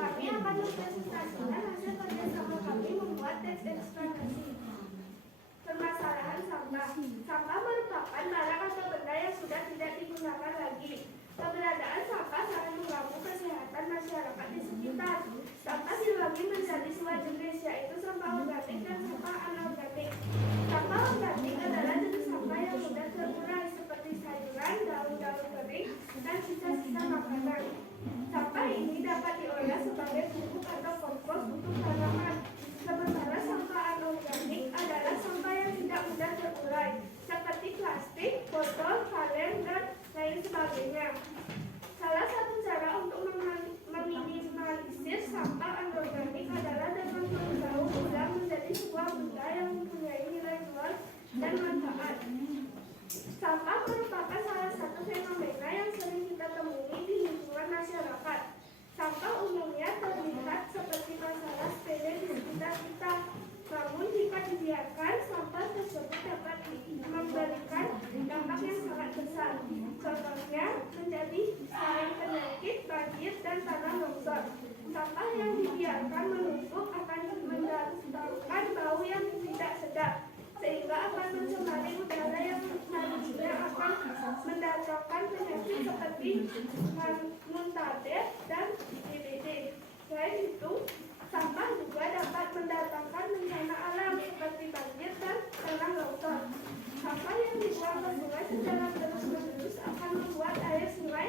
Kami akan mempresentasikan hasil kerjasama kami membuat teks eksplanasi. Permasalahan sampah. Sampah merupakan barang atau benda yang sudah tidak digunakan lagi. Keberadaan sampah sangat mengganggu kesehatan masyarakat di sekitar. Sampah dibagi menjadi dua jenis, yaitu sampah organik dan sampah anorganik. Sampah organik adalah jenis sampah yang mudah terurai seperti sayuran, daun-daun kering, dan sisa-sisa makanan. Sampah ini dapat diolah sebagai pupuk atau kompos untuk tanaman. Sementara sampah anorganik adalah sampah yang tidak mudah terurai, seperti plastik, botol, kaleng, dan lain sebagainya. Salah satu cara untuk meminimalisir sampah anorganik adalah dengan mendaur ulang menjadi sebuah benda yang mempunyai nilai jual dan manfaat. Sampah merupakan salah satu fenomena yang sering kita temui di lingkungan masyarakat. Sampah umumnya terlihat seperti masalah sepele di sekitar kita. Namun jika dibiarkan, sampah tersebut dapat memberikan dampak yang sangat besar. Contohnya menjadi sarang penyakit, banjir, dan tanah longsor. Sampah yang dibiarkan menumpuk akan mendatangkan bau yang tidak sedap, sehingga akan mencemari udara yang nantinya akan mendatangkan penyakit seperti muntaber dan DBD. Selain itu, sampah juga dapat mendatangkan bencana alam seperti banjir dan tanah longsor. Sampah yang dibuang ke sungai secara terus-menerus akan membuat air sungai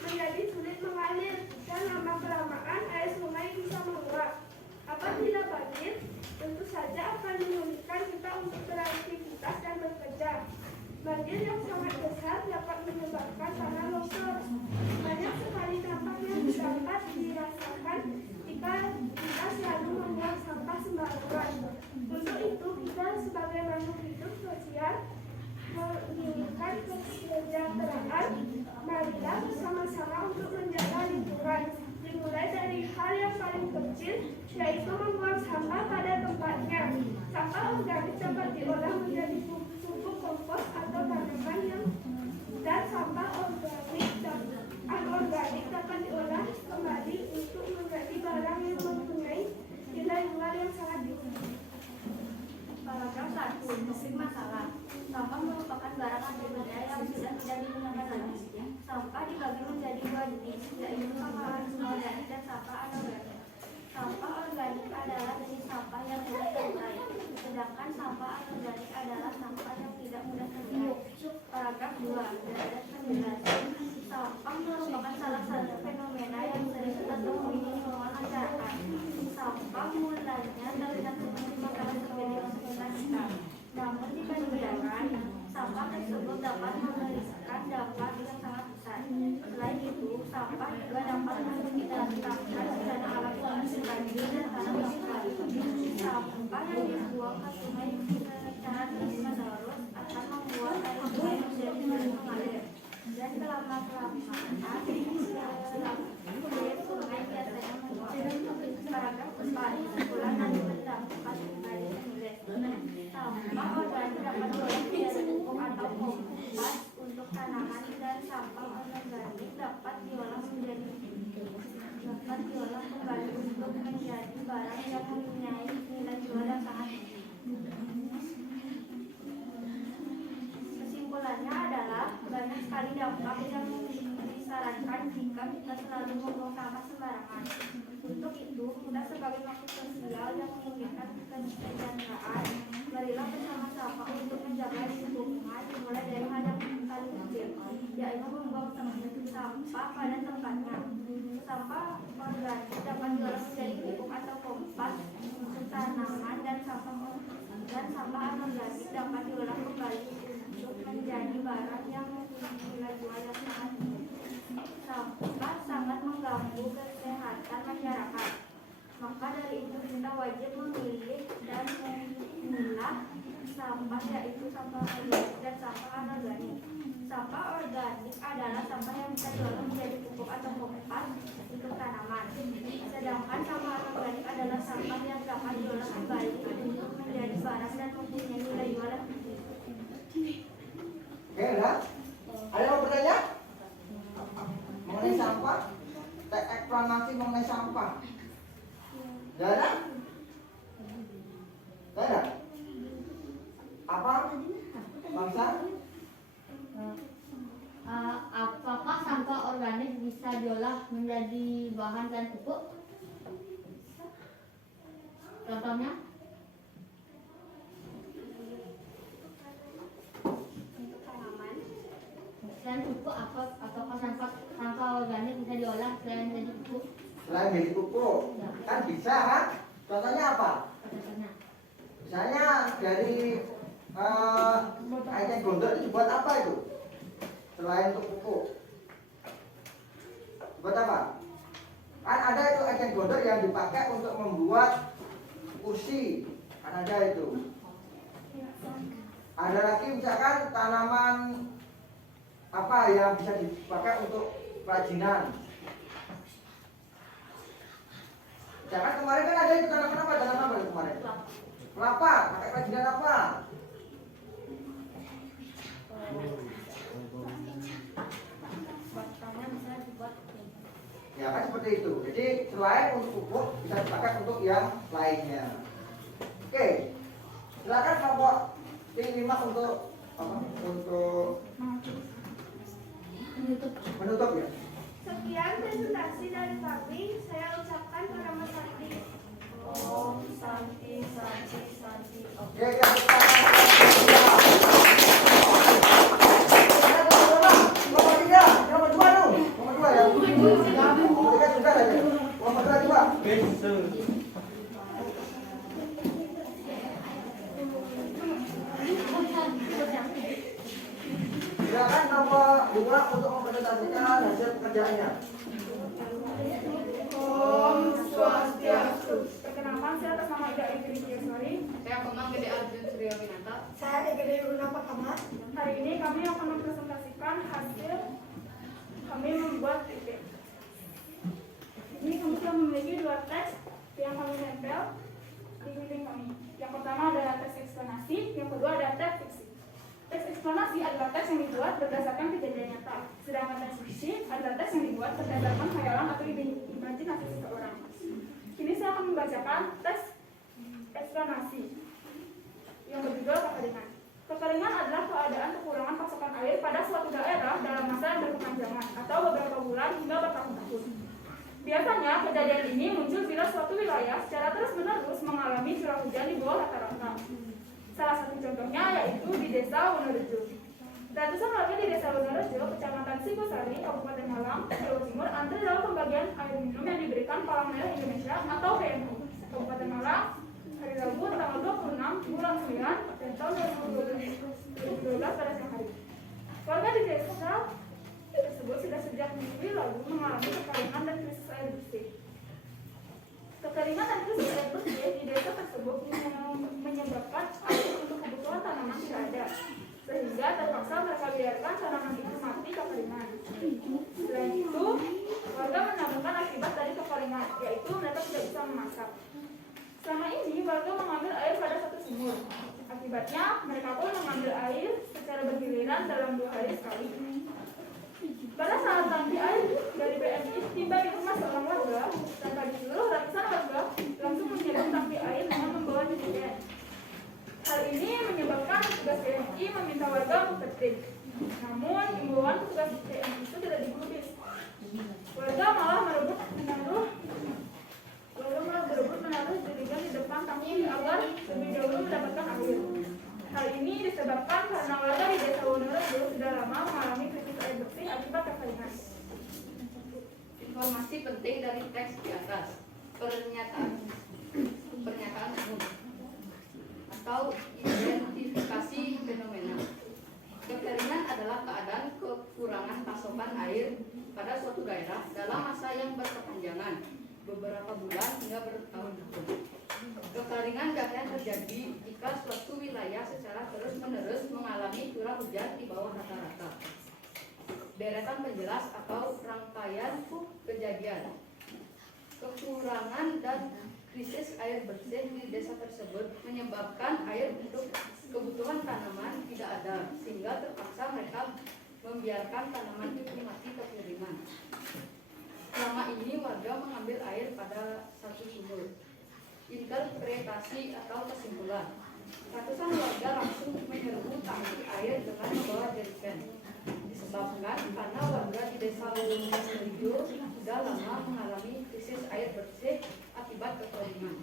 menjadi sulit mengalir dan lama-kelamaan air sungai bisa menguap. Apabila banjir, tentu saja akan menyulitkan kita untuk beraktivitas dan bekerja. Banjir yang sangat besar dapat menyebabkan tanah longsor. Banyak sekali dampak yang dapat dirasakan jika kita selalu membuang sampah sembarangan. Untuk itu, kita sebagai makhluk hidup sosial menginginkan kesejahteraan Marilah bersama-sama untuk menjaga lingkungan. Dimulai dari hal yang paling kecil, yaitu membuang sampah pada tempatnya. Sampah organik dapat diolah menjadi pupuk kompos atau tanaman dan sampah anorganik dapat diolah kembali untuk menjadi barang yang mempunyai nilai jual yang sangat tinggi. Paragraf 1. Topik masalah. Sampah merupakan barang atau benda yang sudah tidak digunakan lagi. Sampah dibagi menjadi dua jenis, yaitu sampah organik dan sampah anorganik. Sampah organik adalah jenis sampah yang mudah terurai, sedangkan sampah anorganik adalah sampah yang tidak mudah terurai. Paragraf 2. Dasar penjelasan. Sampah merupakan salah satu fenomena yang sering kita temui di lingkungan masyarakat. Sampah mulanya terlihat seperti makanan sepele sekitar kita. Namun jika dibiarkan, sampah tersebut dapat memberikan dampak yang sangat besar. Selain itu, sampah juga dapat menciptakan bencana alam seperti banjir dan tanah longsor. Sampah yang dibuang ke sungai secara terus-menerus akan membuat air sungai menjadi sulit mengalir. Dan kelamaan sungai biasanya meluap. Paragraf 4. Kesimpulan dan berdampak dari penulis. Sampah organik dapat diolah menjadi pupuk atau kompost untuk tanaman dan sampah anorganik dapat diolah kembali untuk menjadi barang yang mempunyai nilai jual yang sangat tinggi. Kesimpulannya adalah banyak sekali dampak yang disarankan jika kita selalu membuang sampah sembarangan. Untuk itu, kita sebagai makhluk sosial yang menginginkan kesejahteraan, marilah bersama-sama untuk menjaga lingkungan dimulai dari hal yang paling kecil, yaitu membuang sampah pada tempatnya. Sampah organik dapat diolah menjadi pupuk atau kompost untuk tanaman dan sampah anorganik dapat diolah kembali untuk menjadi barang yang mempunyai nilai jual yang sangat tinggi. Sampah sangat mengganggu kesehatan masyarakat. Maka dari itu kita wajib memilih dan memilah sampah, yaitu sampah organik dan sampah anorganik. Sampah organik adalah sampah yang bisa diolah menjadi pupuk atau kompost untuk tanaman. Sedangkan sampah anorganik adalah sampah yang dapat diolah kembali untuk menjadi barang dan mempunyai nilai jual yang tinggi. Oke, udah? Ada yang mau bertanya? Mengenai sampah? Eksplanasi mengenai sampah? Tidak ada? Tidak ada? Apa? Bangsa? Apakah sampah organik bisa diolah menjadi bahan dan pupuk? Contohnya? Selain pupuk, apakah sampah organik bisa diolah selain menjadi pupuk? Selain menjadi pupuk? Kan bisa kan? Contohnya apa? Misalnya dari eceng gondok itu buat apa itu? Selain untuk pupuk, buat apa? Kan ada itu eceng gondok yang dipakai untuk membuat kursi, kan ada itu. Ada lagi misalkan tanaman apa yang bisa dipakai untuk kerajinan. Misalkan kemarin kan ada itu tanaman apa itu kemarin? Kelapa, pakai kerajinan apa? Ya kan seperti itu. Jadi selain untuk pupuk bisa dipakai untuk yang lainnya. Oke, silakan kelompok T5 untuk apa? Untuk menutup ya. Sekian presentasi dari kami. Saya ucapkan pada Mas Santi. Om Santi Santi Santi. Oke, kita nomor 2 dong. Nomor 2 ya. Kita sudah aja. Nomor 2 juga. Silakan nomor 2 untuk mempresentasikan hasil pekerjaannya. Om Swastiastu. Perkenalkan, saya atas nama Ida Ingrid Yaswari. Saya Komang Gede Arjun Surya Winata. Saya Gede Guna Pakama. Hari ini kami akan mempresentasikan hasil kami membuat titik. Ini kami telah memiliki dua teks yang kami tempel di dinding kami. Yang pertama adalah teks eksplanasi, yang kedua adalah teks fiksi. Teks eksplanasi adalah teks yang dibuat berdasarkan kejadian nyata, sedangkan teks fiksi adalah teks yang dibuat berdasarkan khayalan atau imajinasi seseorang. Kini saya akan membacakan teks eksplanasi yang berjudul kekeringan. Kekeringan adalah keadaan kekurangan pasokan air pada suatu daerah dalam masa yang berkepanjangan atau beberapa bulan hingga bertahun-tahun. Biasanya kejadian ini muncul bila suatu wilayah secara terus-menerus mengalami curah hujan di bawah rata-rata. Salah satu contohnya yaitu di Desa Wonorejo. Ratusan warga di Desa Wonorejo, Kecamatan Singosari, Kabupaten Malang, Jawa Timur antri dalam pembagian air minum yang diberikan Palang Merah Indonesia atau PMI. Kabupaten Malang, hari Rabu tanggal 26 bulan 9 dan tahun 2012 pada siang hari. Warga di desa tersebut sudah sejak minggu lalu mengalami kekeringan dan krisis air bersih. Kekeringan dan krisis air bersih di desa tersebut menyebabkan air untuk kebutuhan tanaman tidak ada, sehingga terpaksa mereka biarkan tanaman itu mati kekeringan. Selain itu, warga menanggung akibat dari kekeringan, yaitu mereka tidak bisa memasak. Selama ini warga mengambil air pada satu sumur. Akibatnya mereka pun mengambil air secara bergiliran dalam 2 hari sekali. Pada saat tangki air dari BMI tiba di rumah seorang warga, tanpa disuruh ratusan warga langsung menyeberang tangki air dengan membawa jerigen. Hal ini menyebabkan petugas BMI meminta warga tertib. Namun imbauan petugas BMI itu tidak digubris. Warga malah berebut menaruh jerigen di depan tangki agar lebih dahulu mendapatkan air. Hal ini disebabkan karena warga di Desa Wonorejo sudah lama mengalami krisis air bersih akibat kekeringan. Informasi penting dari teks di atas. Pernyataan umum atau identifikasi fenomena. Kekeringan adalah keadaan kekurangan pasokan air pada suatu daerah dalam masa yang berkepanjangan, beberapa bulan hingga bertahun-tahun. Kekeringan dapat terjadi jika suatu wilayah secara terus-menerus mengalami curah hujan di bawah rata-rata. Deretan penjelas atau rangkaian kejadian. Kekurangan dan krisis air bersih di desa tersebut menyebabkan air untuk kebutuhan tanaman tidak ada, sehingga terpaksa mereka membiarkan tanaman itu mati kekeringan. Selama ini warga mengambil air pada satu sumur. Interpretasi atau kesimpulan. Ratusan warga langsung menyerbu tangki air dengan membawa jerigen. Disebabkan karena warga di Desa Wonorejo sudah lama mengalami krisis air bersih akibat kekeringan.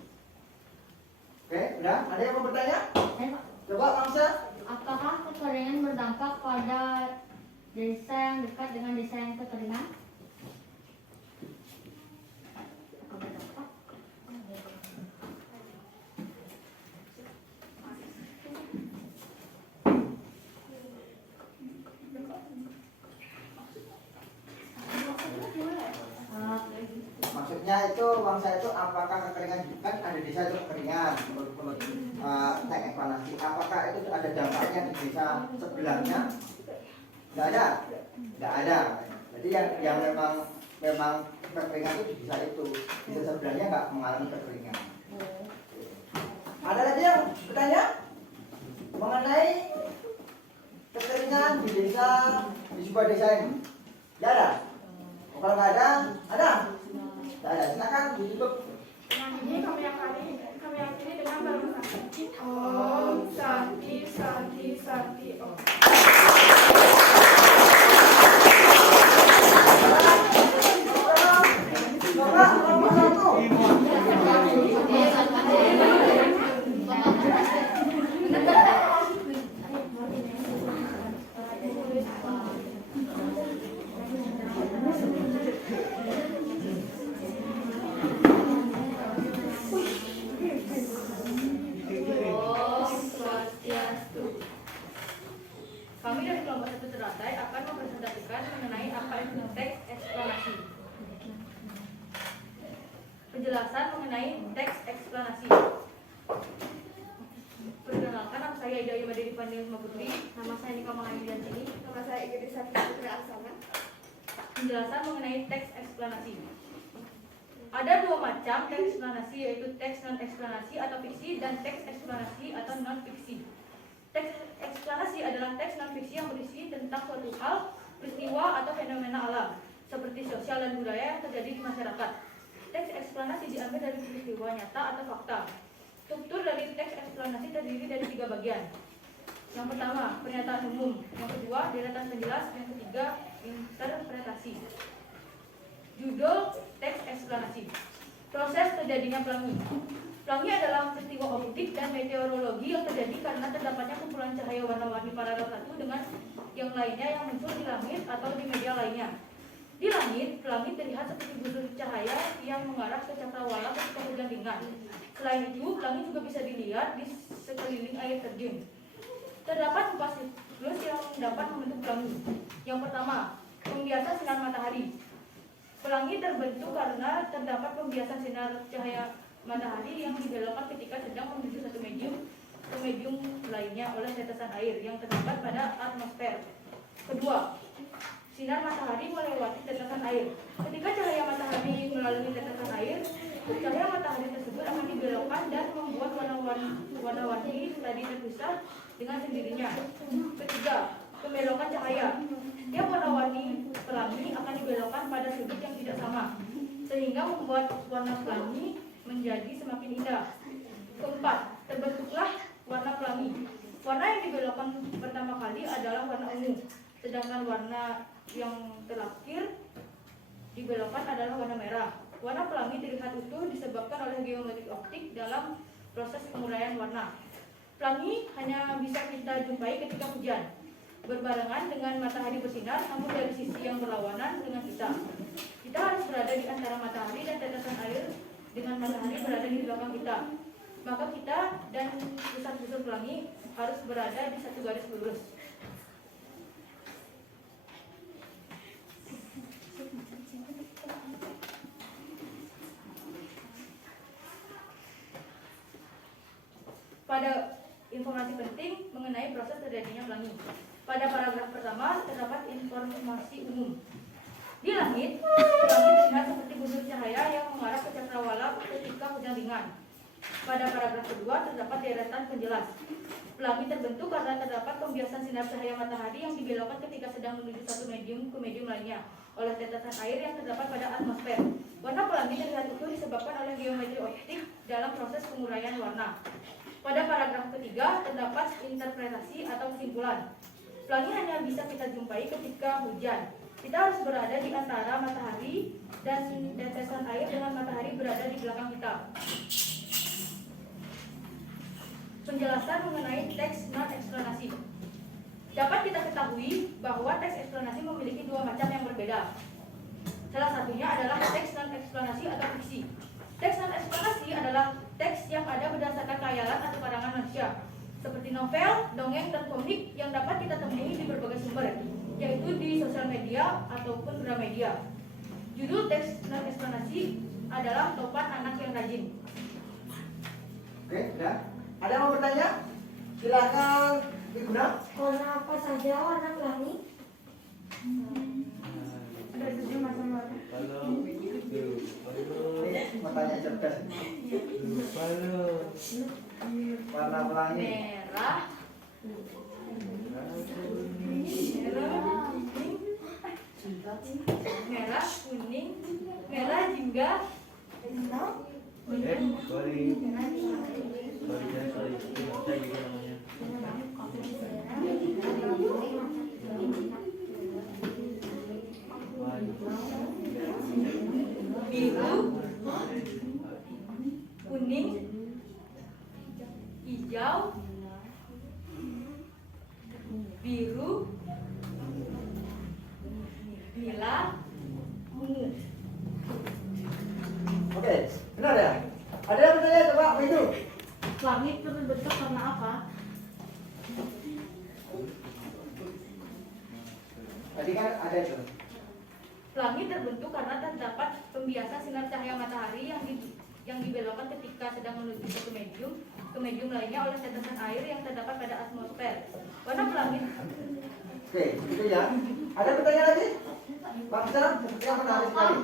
Oke, udah? Ada yang mau bertanya? Coba bangsa. Apakah kekeringan berdampak pada desa yang dekat dengan desa yang kekeringan? Maksudnya itu bangsa itu apakah kekeringan kan ada desa itu kekeringan menurut teks eksplanasi. Apakah itu ada dampaknya di desa sebelahnya? Nggak ada. Jadi yang memang kekeringan itu di desa itu, desa sebelahnya nggak mengalami kekeringan. Ada lagi yang bertanya mengenai kekeringan di desa, di sebuah desa ini? Nggak ada. Kalau nggak ada, ada. Nggak ada. Silakan ditutup. Dengan ini kami akhiri dengan barang sakti. Om Santi Santi Santi Om. Bapak, nomor 1. Kami dari kelompok 1 Teratai akan mempresentasikan mengenai apa itu teks eksplanasi. Penjelasan mengenai teks eksplanasi. Perkenalkan, nama saya Ida Yudhistira Pandey Putri. Nama saya Nika Mahayudantini. Nama saya Igede Sakti Putri Aksana. Penjelasan mengenai teks eksplanasi. Ada dua macam teks eksplanasi, yaitu teks non-eksplanasi atau fiksi dan teks eksplanasi atau non-fiksi. Teks eksplanasi adalah teks non-fiksi yang berisi tentang suatu hal, peristiwa atau fenomena alam, seperti sosial dan budaya yang terjadi di masyarakat. Teks eksplanasi diambil dari peristiwa nyata atau fakta. Struktur dari teks eksplanasi terdiri dari 3 bagian. Yang pertama, pernyataan umum. Yang kedua, deretan penjelas. Yang ketiga, interpretasi. Judul teks eksplanasi. Proses terjadinya pelangi. Pelangi adalah peristiwa optik dan meteorologi yang terjadi karena terdapatnya kumpulan cahaya warna-warni paralel satu dengan yang lainnya yang muncul di langit atau di media lainnya. Di langit, pelangi terlihat seperti busur cahaya yang mengarah ke cakrawala ketika hujan ringan. Selain itu, pelangi juga bisa dilihat di sekeliling air terjun. Terdapat 4 siklus yang dapat membentuk pelangi. Yang pertama, pembiasan sinar matahari. Pelangi terbentuk karena terdapat pembiasan sinar cahaya matahari yang dibelokkan ketika sedang menuju satu medium ke medium lainnya oleh tetesan air yang terdapat pada atmosfer. Kedua, sinar matahari melewati tetesan air. Ketika cahaya matahari melalui tetesan air, cahaya matahari tersebut akan dibelokkan dan membuat warna-warni tadi terpisah dengan sendirinya. Ketiga, pembelokan cahaya. Setiap warna-warni pelangi akan dibelokkan pada sudut yang tidak sama, sehingga membuat warna pelangi menjadi semakin indah. Keempat, terbentuklah warna pelangi. Warna yang dibelokkan pertama kali adalah warna ungu, sedangkan warna yang terakhir dibelokkan adalah warna merah. Warna pelangi terlihat utuh disebabkan oleh geometri optik dalam proses penguraian warna. Pelangi hanya bisa kita jumpai ketika hujan, berbarengan dengan matahari bersinar, namun dari sisi yang berlawanan dengan kita. Kita harus berada di antara matahari dan tetesan air dengan matahari berada di belakang kita. Maka kita dan pusat-pusat pelangi harus berada di satu garis lurus. Pada informasi penting mengenai proses terjadinya pelangi. Pada paragraf pertama terdapat informasi umum. Di langit, pelangi terlihat seperti busur cahaya yang mengarah ke cakrawala ketika hujan ringan. Pada paragraf kedua terdapat deretan penjelas. Pelangi terbentuk karena terdapat pembiasan sinar cahaya matahari yang dibelokkan ketika sedang menuju satu medium ke medium lainnya oleh tetesan air yang terdapat pada atmosfer. Warna pelangi terlihat utuh disebabkan oleh geometri optik dalam proses penguraian warna. Pada paragraf ketiga terdapat interpretasi atau kesimpulan. Pelangi hanya bisa kita jumpai ketika hujan. Kita harus berada di antara matahari dan tetesan air dengan matahari berada di belakang kita. Penjelasan mengenai teks non-eksplanasi. Dapat kita ketahui bahwa teks eksplanasi memiliki 2 macam yang berbeda. Salah satunya adalah teks non-eksplanasi atau fiksi. Teks non-eksplanasi adalah teks yang ada berdasarkan khayalan atau karangan manusia, seperti novel, dongeng, dan komik yang dapat kita temui di berbagai sumber, yaitu di sosial media ataupun Gramedia. Judul teks non-eksplanasi adalah Topan Anak yang Rajin. Oke, sudah. Ada yang mau bertanya? Silakan Iguna. Warna apa saja warna pelangi? Ada 7 macam warna. Ini mau tanya cerdas. Warna pelangi. Merah, kuning, merah jingga, biru, kuning, hijau, biru, nila, ungu. Oke, benar ya? Ada yang bertanya coba apa itu? Langit terbentuk karena apa? Tadi kan ada itu. Pelangi terbentuk karena terdapat pembiasan sinar cahaya matahari yang dibelokkan ketika sedang menuju satu medium ke medium lainnya oleh tetesan air yang terdapat pada atmosfer. Warna pelangi. Oke, itu ya. Ada pertanyaan lagi? Bangsa seperti yang menarik sekali.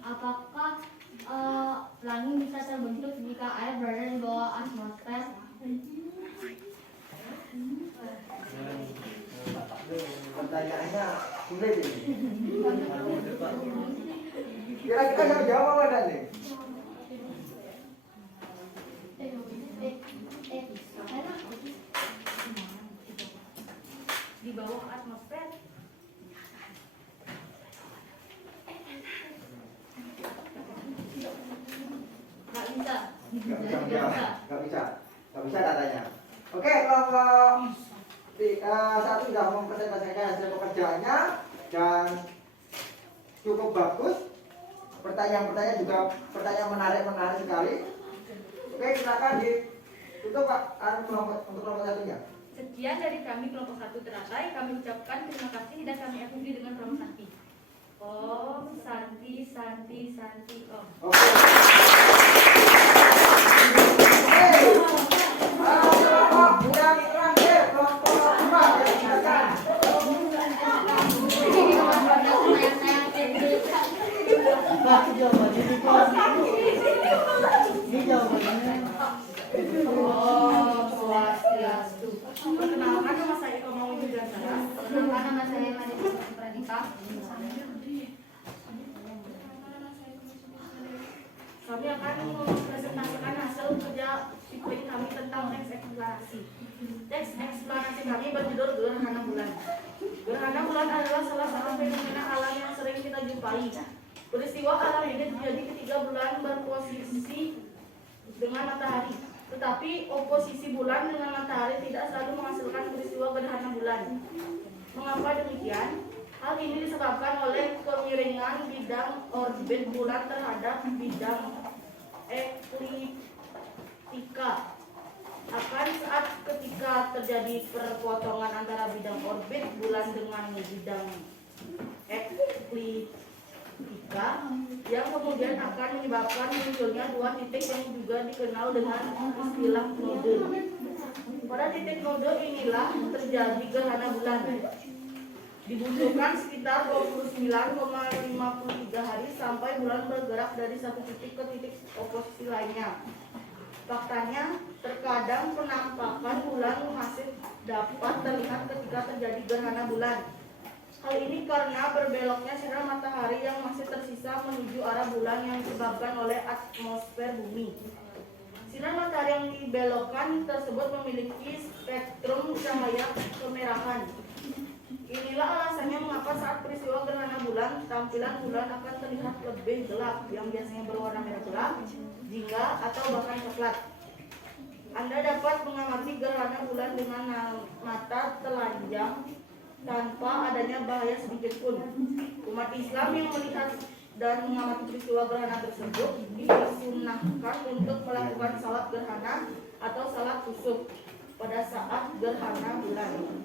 Apakah langit bisa terbentuk jika air berada di bawah atmosfer? Pertanyaannya sulit ini. Kira-kira yang jawab apa nih? Di bawah atmosfer. Nggak bisa. Nggak bisa katanya. Oke, kelompok satu sudah mempresentasikan hasil pekerjaannya dan cukup bagus. Pertanyaan-pertanyaan juga pertanyaan menarik sekali. Oke, silakan ditutup Pak untuk kelompok satunya. Sekian dari kami kelompok 1 teratai. Kami ucapkan terima kasih dan kami akhiri dengan Om Santi. Om Santi Santi Santi Om. Oke. Kelompok yang terakhir, kelompok 4 yang silakan. Om Swastiastu. Perkenalkan nama saya Eko Mauli Gandara. Perkenalkan nama saya Maria Pradita. Kami akan mempresentasikan hasil kerja sipil kami tentang teks eksplanasi. Teks eksplanasi kami berjudul Gerhana Bulan. Gerhana bulan adalah salah satu fenomena alam yang sering kita jumpai. Peristiwa alam ini terjadi ketika bulan berposisi dengan matahari. Tetapi oposisi bulan dengan matahari tidak selalu menghasilkan peristiwa gerhana bulan. Mengapa demikian? Hal ini disebabkan oleh kemiringan bidang orbit bulan terhadap bidang ekliptika. Akan saat ketika terjadi perpotongan antara bidang orbit bulan dengan bidang ekliptika yang kemudian akan menyebabkan munculnya dua titik yang juga dikenal dengan istilah node. Pada titik node inilah terjadi gerhana bulan. Dibutuhkan sekitar 29,53 hari sampai bulan bergerak dari satu titik ke titik oposisi lainnya. Faktanya, terkadang penampakan bulan masih dapat terlihat ketika terjadi gerhana bulan. Hal ini karena berbeloknya sinar matahari yang masih tersisa menuju arah bulan yang disebabkan oleh atmosfer bumi. Sinar matahari yang dibelokkan tersebut memiliki spektrum cahaya kemerahan. Inilah alasannya mengapa saat peristiwa gerhana bulan, tampilan bulan akan terlihat lebih gelap, yang biasanya berwarna merah gelap, jingga, atau bahkan coklat. Anda dapat mengamati gerhana bulan dengan mata telanjang tanpa adanya bahaya sedikit pun. Umat Islam yang melihat dan mengamati peristiwa gerhana tersebut disunahkan untuk melakukan salat gerhana atau salat kusuf pada saat gerhana bulan.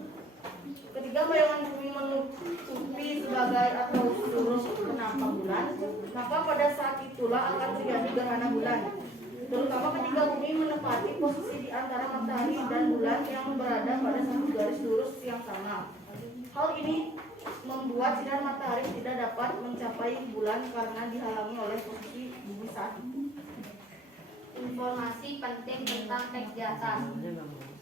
Ketika bayangan bumi menutupi sebagai atau seluruh penampang bulan, maka pada saat itulah akan terjadi gerhana bulan. Terutama ketika bumi menepati posisi di antara matahari dan bulan yang berada pada satu garis lurus yang sama. Hal ini membuat sinar matahari tidak dapat mencapai bulan karena dihalangi oleh posisi bumi saat itu. Informasi penting tentang teks di atas.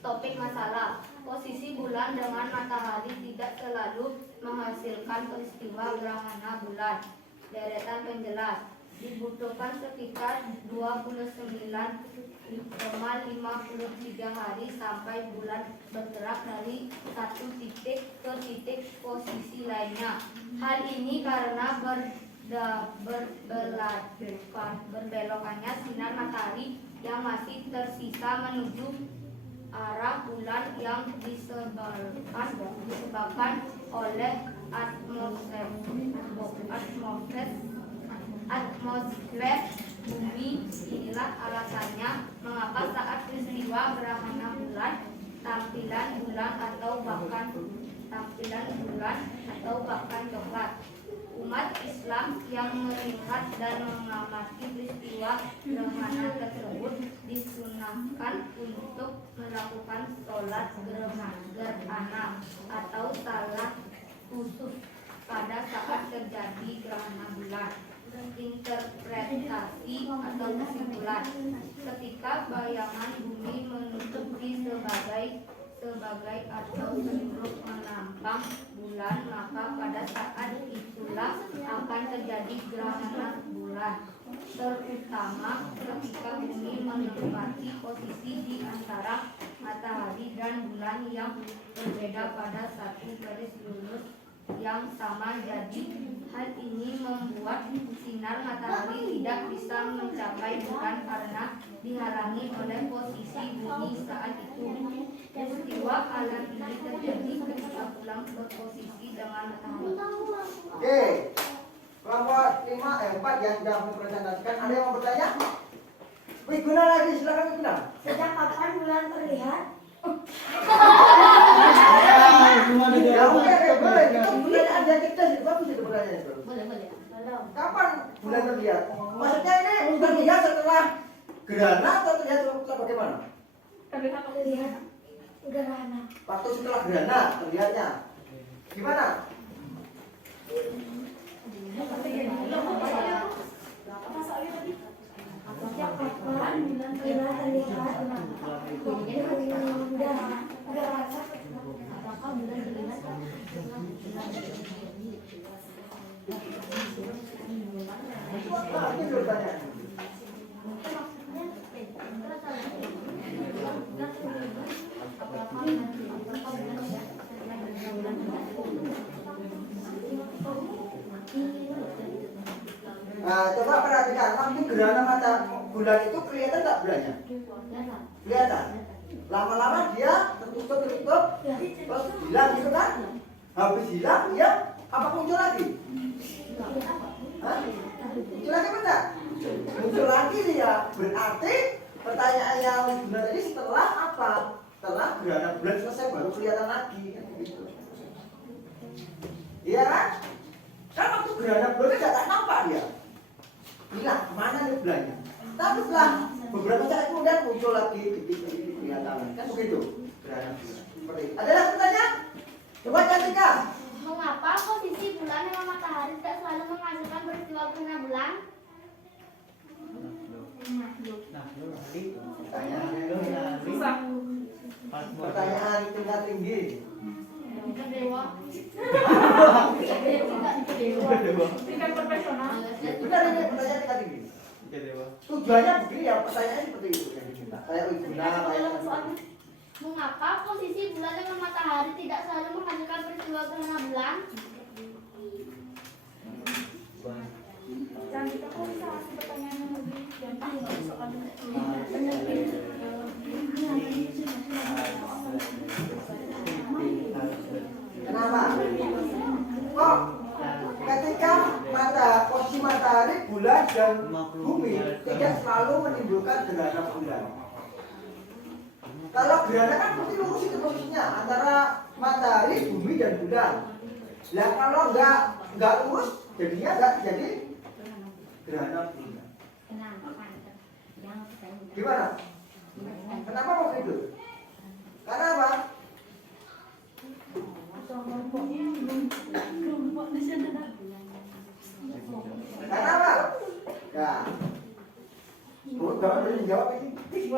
Topik masalah. Posisi bulan dengan matahari tidak selalu menghasilkan peristiwa gerhana bulan. Deretan penjelas. Dibutuhkan sekitar 29,53 hari sampai bulan bergerak dari satu titik ke titik posisi lainnya. Hal ini karena berbelokannya sinar matahari yang masih tersisa menuju arah bulan yang disebabkan oleh atmosfer bumi. Inilah alasannya mengapa saat peristiwa gerhana bulan, tampilan bulan atau bahkan coklat. Umat Islam yang melihat dan mengamati peristiwa gerhana tersebut disunahkan untuk melakukan sholat gerhana atau salat khusus pada saat terjadi gerhana bulan. Interpretasi atau kesimpulan, ketika bayangan bumi menutupi sebagai atau seluruh menampang bulan, maka pada saat itulah akan terjadi gerhana bulan, terutama ketika bumi menempati posisi di antara matahari dan bulan yang berbeda pada satu garis lurus yang sama. Jadi hal ini membuat sinar matahari tidak bisa mencapai bulan karena dihalangi oleh posisi bumi saat itu. Peristiwa alam ini terjadi ketika bulan berposisi dengan matahari. Oke, kelompok 4 yang sudah mempresentasikan, ada yang mau bertanya? Wiguna lagi, silakan Wiguna. Sejak kapan bulan terlihat? Ya oke, boleh. Itu pertanyaan yang cerdas, itu bagus itu pertanyaan itu. Boleh. Kapan bulan terlihat? Maksudnya ini terlihat setelah gerhana atau terlihat setelah bagaimana? Terlihat gerhana. Waktu setelah gerhana terlihatnya. Gimana? Sejak kapan bulan terlihat? Itu pertanyaan. Nah, coba perhatikan, waktu gerhana mata bulan itu kelihatan nggak bulannya? Kelihatan. Lama-lama dia tertutup, terus hilang gitu kan? Habis hilang dia apa muncul lagi? Hah? Muncul lagi benar? Muncul lagi dia. Berarti pertanyaannya Wiguna tadi setelah apa? Setelah gerhana bulan selesai baru kelihatan lagi. Gitu. Iya kan? Kan waktu gerhana bulan itu nggak nampak dia. Hilang, kemana nih bulannya? Tapi setelah beberapa saat kemudian muncul lagi titik-titik kelihatan. Kan begitu gerhana bulan. Seperti itu. Ada lagi pertanyaan? Coba Cantika. Mengapa posisi bulan dengan matahari tidak selalu menghasilkan peristiwa gerhana bulan? Pertanyaan tingkat tinggi. Tingkat profesional. Benar ini pertanyaan tingkat tinggi. Tujuannya begini ya, pertanyaannya seperti itu yang diminta. Kayak Wiguna, kayak Mengapa posisi bulan dengan matahari tidak selalu menghasilkan peristiwa gerhana bulan? Dan kita kok bisa kasih pertanyaan yang lebih gampang soalnya. Kenapa? Kok ketika posisi matahari, bulan dan bumi tidak selalu menimbulkan gerhana bulan. Kalau gerhana kan pasti lurus itu posisinya antara matahari, bumi dan bulan. Lah kalau nggak lurus, jadinya nggak jadi gerhana bulan. Gimana? Kenapa kok begitu? Karena apa? Karena apa? Ya. Jangan dijawab ini. Jadi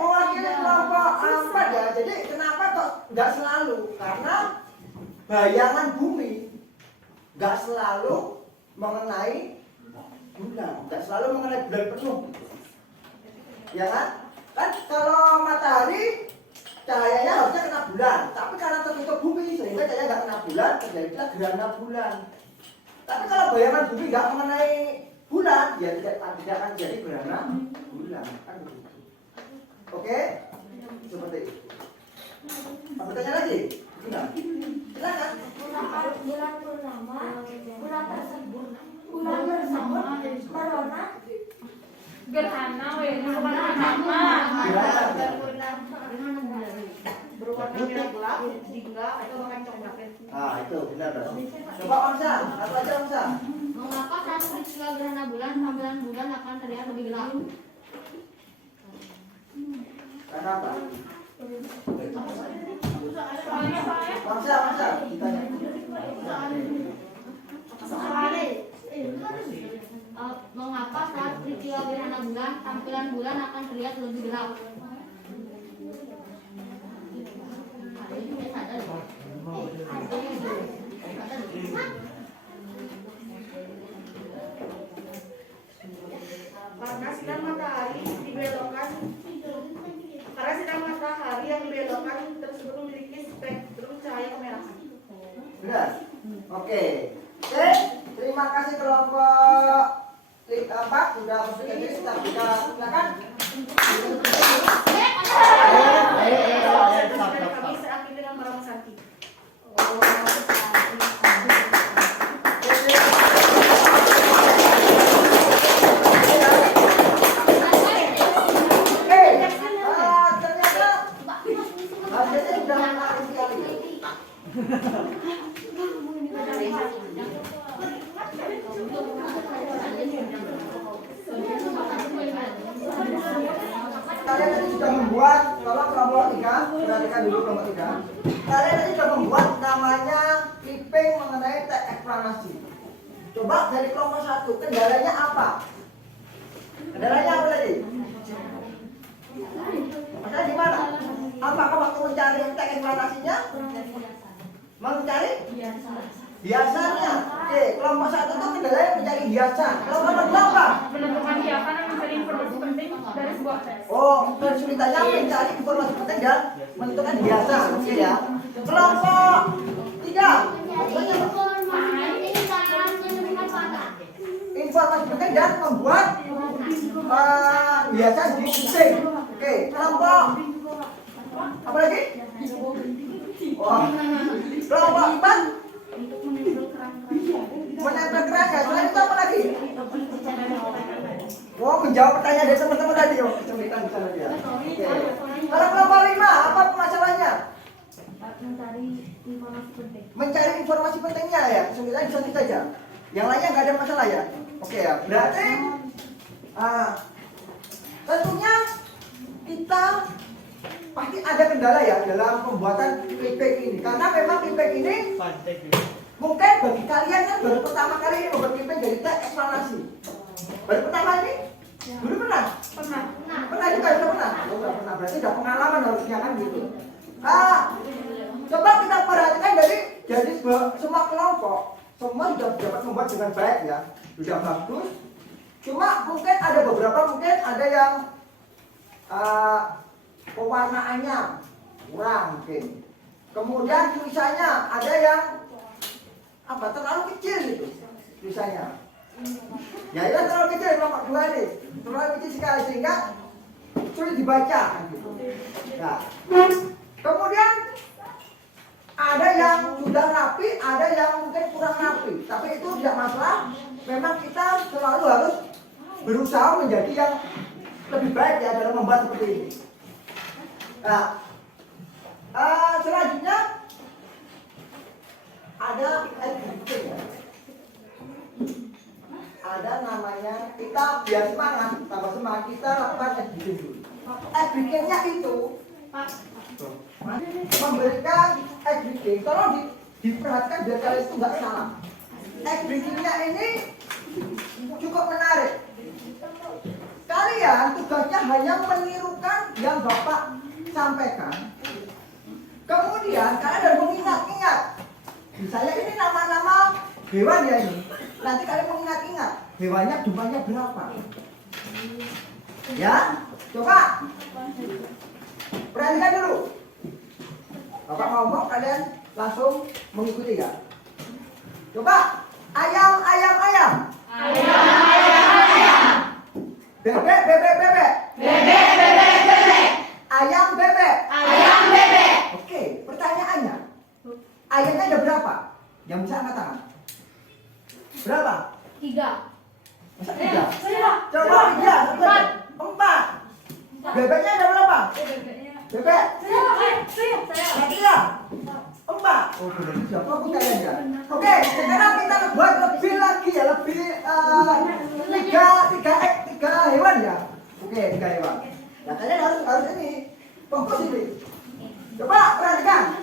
mewakili kelompok 4 ya. Jadi kenapa kok nggak selalu? Karena bayangan bumi nggak selalu mengenai bulan, nggak selalu mengenai bulan penuh. Ya kan? Kan kalau matahari cahayanya harusnya kena bulan, tapi karena tertutup bumi sehingga cahaya nggak kena bulan, terjadilah gerhana bulan. Tapi kalau bayangan bumi nggak mengenai bulan, ya tidak akan jadi gerhana bulan. Kan begitu. Oke? Seperti itu. Apa bertanya lagi? Sudah. Silakan. Bulan purnama, bulan tersebut berwarna Gerhana, ini bukan purnama. Berwarna merah gelap, jingga atau bahkan coklat. Ah, itu benar. Coba Amsa, apa aja Amsa? Mengapa saat peristiwa gerhana bulan, tampilan bulan akan terlihat lebih gelap? Karena apa? Soalnya Amsa, ditanya. Mengapa saat peristiwa gerhana bulan tampilan bulan akan terlihat lebih gelap? Karena sinar matahari yang dibelokkan tersebut memiliki spektrum cahaya kemerahan. Benar? Oke. Oke, terima kasih kelompok 4 sudah masuk ke sini, kita silakan. Kami seakhir dengan Marama Santi. Ternyata hasilnya sudah menarik sekali. Kalian tadi sudah membuat, tolong kelompok 3, perhatikan dulu kelompok 3. Kalian tadi sudah membuat namanya clipping mengenai teks eksplanasi. Coba dari kelompok 1, kendalanya apa? Kendalanya apa tadi? Masalah di mana? Apakah waktu mencari teks eksplanasinya? Mencari? Biasanya. Oke, kelompok 1 itu kendalanya mencari biasan. Kelompok 2 apa? Menentukan biasan dan mencari informasi penting dari sebuah teks. Oh, kesulitannya mencari informasi penting dan menentukan biasa, oke ya. Kelompok 3, informasi penting dan membuat biasa di pusing. Oke, kelompok apa lagi? Wah, kelompok 4 menempel kerangka. Selain itu apa lagi? Oh, menjawab pertanyaan dari teman-teman tadi. Oh, kesulitan di sana dia. Oke. Kalau kelompok 5, apa masalahnya? Mencari informasi pentingnya ya. Kesulitan bisa saja. Yang lainnya nggak ada masalah ya. Oke ya. Berarti tentunya kita pasti ada kendala ya dalam pembuatan clipping ini. Karena memang clipping ini mungkin bagi kalian kan baru pertama kali ini membuat clipping dari teks eksplanasi. Baru pertama ini? Dulu pernah? Pernah juga, sudah pernah? Oh, sudah pernah, berarti sudah pengalaman harusnya kan gitu. Coba kita perhatikan dari semua kelompok, semua sudah dapat membuat dengan baik ya, sudah bagus. Cuma mungkin ada beberapa, mungkin ada yang pewarnaannya kurang mungkin. Kemudian tulisannya ada yang terlalu kecil gitu tulisannya. Ya itu terlalu kecil kelompok 2 nih, terlalu kecil sekali sehingga sulit dibaca kan gitu. Nah, kemudian ada yang sudah rapi, ada yang mungkin kurang rapi, tapi itu tidak masalah. Memang kita selalu harus berusaha menjadi yang lebih baik ya dalam membuat seperti ini. Nah, selanjutnya ada editing ya. Ada namanya, kita biar semangat, tambah semangat kita lakukan editing dulu. Editingnya itu memberikan editing, tolong diperhatikan biar kalian itu nggak salah. Editingnya ini cukup menarik. Kalian tugasnya hanya menirukan yang Bapak sampaikan. Kemudian kalian harus mengingat-ingat. Misalnya ini nama-nama hewan ya ini. Nanti kalian mengingat-ingat hewannya jumlahnya berapa. Ya, coba perhatikan dulu. Bapak ngomong kalian langsung mengikuti ya. Coba ayam. Bebek. Ayam bebek. Oke, pertanyaannya, ayamnya ada berapa? Yang bisa angkat tangan. Berapa? 3. Masa 3? Coba 3, 4. Bebeknya ada berapa? Bebek? Saya. 4. Oh, benar siapa pun kalian ya. Oke, sekarang kita buat lebih lagi ya, lebih 3 hewan ya. Oke, 3 hewan. Nah, kalian harus ini fokus ini. Coba perhatikan.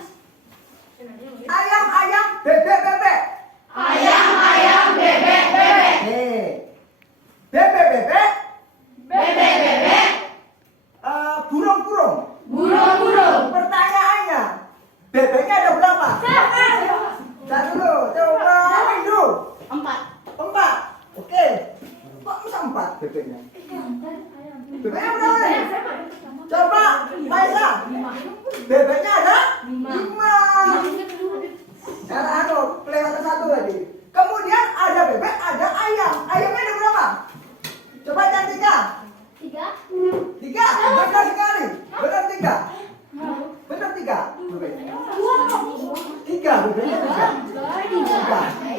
Ayam, bebek. Kok bisa 4 bebeknya? Bebeknya berapa? Coba, Maisa. Bebeknya ada 5. Cara kelewatan 1 tadi. Kemudian ada bebek, ada ayam. Ayamnya ada berapa? Coba cari 3. 3. Benar sekali. Benar 3. Benar 3. Bebeknya. 3 bebeknya 3.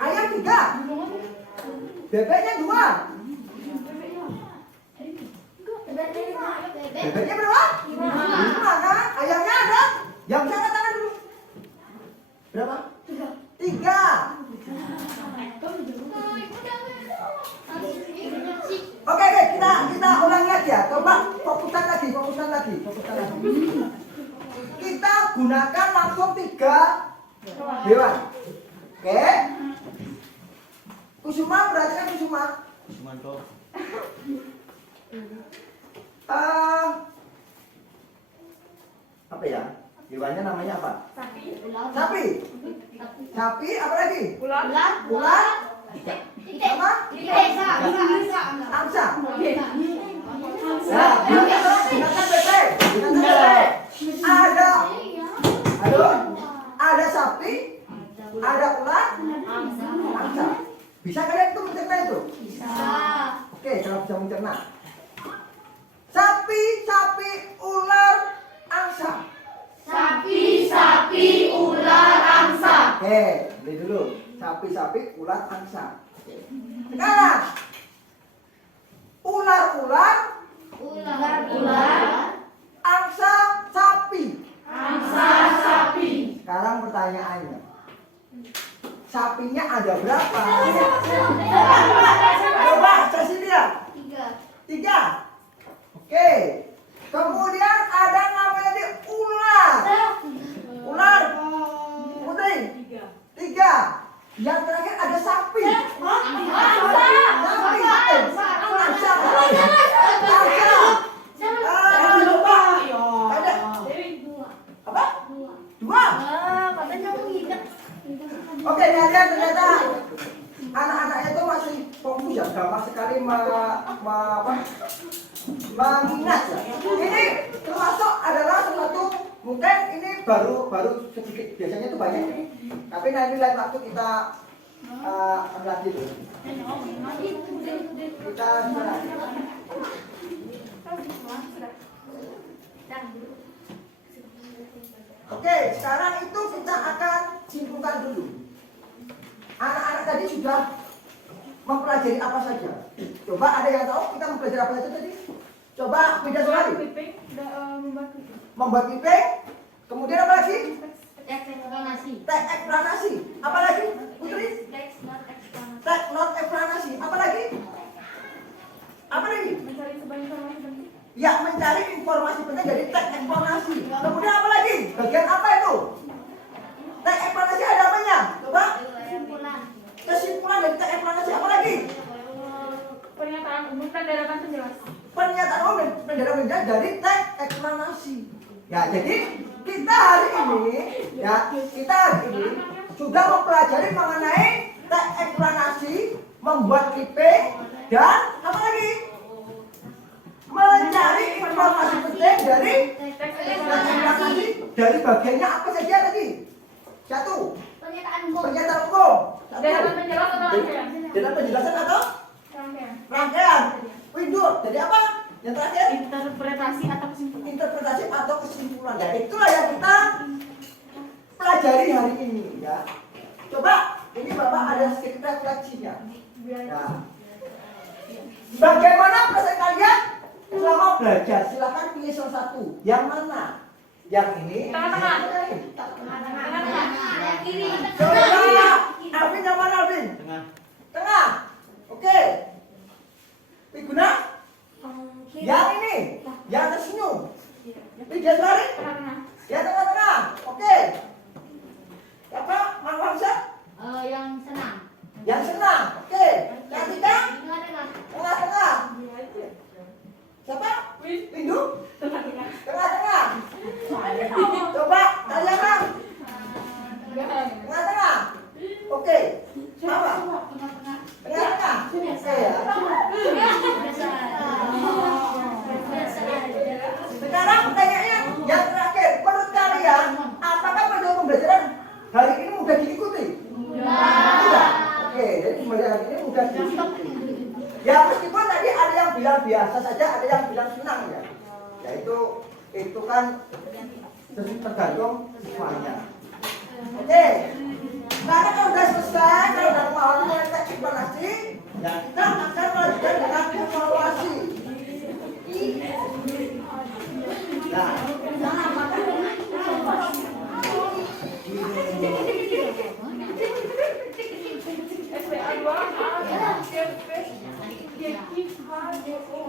Ayam 3. Bebeknya 2. Bebeknya berapa? 5 kan? Ayamnya ada? Yang bisa angkat tangan dulu. Berapa? 3. Oke, kita ulangi lagi ya. Coba fokusan lagi. Kita gunakan langsung 3 hewan. Oke. Kusuma, perhatikan Kusuma. Apa ya? Hewannya namanya apa? Sapi. Sapi, apa lagi? Ular. Sama? Angsa. Nah, gunakan bebek. Ada sapi, ada ular, angsa. Bisa kalian tuh mencerna itu? Bisa. Oke, kalau bisa mencerna. Sapi, ular, angsa. Sapi, ular, angsa. Oke, beli dulu. Sapi, ular, angsa. Sekarang ular, angsa, sapi. Sekarang pertanyaannya, sapinya ada berapa? Coba Cecilia. 3. Oke. Kemudian ada namanya di ular. Putri. 3. Yang terakhir ada sapi. Oke, kalian ternyata anak-anaknya itu masih fokus ya, gampang sekali mengingat ya. Ini termasuk adalah sesuatu mungkin ini baru sedikit, biasanya itu banyak ya. Tapi nanti lain waktu kita lagi dulu. Kita Oke, sekarang itu kita akan simpulkan dulu. Anak-anak tadi sudah mempelajari apa saja. Coba ada yang tahu kita mempelajari apa saja tadi? Coba beda sekali. Membuat piping. Kemudian apa lagi? Teks eksplanasi. Apa lagi? Putri? Teks not eksplanasi. Apa lagi? Ya, mencari informasi penting dari teks eksplanasi. Kemudian apa lagi? Bagian apa itu? Teks eksplanasi ada apanya? Coba. Kesimpulan dari teks eksplanasi apa lagi? Pernyataan umum dan deretan penjelasan. Pernyataan umum dan penjelasan dari teks eksplanasi. Ya, jadi kita hari ini sudah mempelajari mengenai teks eksplanasi, membuat clipping, dan apa lagi? Mencari informasi penting dari teks eksplanasi. Dari bagiannya apa saja tadi? 1. Pernyataan umum. Deretan penjelasan atau rangkaian? Deretan penjelasan atau Rangkaian. rangkaian. Window. Jadi apa? Yang terakhir? Interpretasi atau kesimpulan. Interpretasi atau kesimpulan. Ya, itulah yang kita pelajari hari ini ya. Coba ini Bapak ada sedikit refleksinya. Ya. Bagaimana perasaan kalian selama belajar? Silakan pilih salah satu. Yang mana? Yang ini? Tengah-tengah. Tengah-tengah. Kiri. Coba. Alvin yang mana Alvin? Tengah. Oke. Viguna? Yang ini. Yang tersenyum. Tiga lari? Yang tengah-tengah. Oke. Siapa? Mang Wangsa? Yang senang. Yang senang. Oke. Yang tiga? Tengah-tengah. Tengah-tengah. Siapa? Windu? Tengah-tengah. Coba kalian Mang. Tengah-tengah. Oke. Apa? Tengah-tengah. Oke ya. Sekarang pertanyaannya yang terakhir, menurut kalian apakah metode pembelajaran hari ini mudah diikuti? Mudah. Oke, jadi pembelajaran hari ini mudah diikuti. Ya meskipun tadi ada yang bilang biasa saja, ada yang bilang senang ya. Ya itu kan tergantung siswanya. Oke. Karena kalau sudah selesai, kalau sudah mau mulai eksplanasi, ya kita akan melanjutkan dengan evaluasi. Nah, SPA 2 A SMP Yeki H D O BO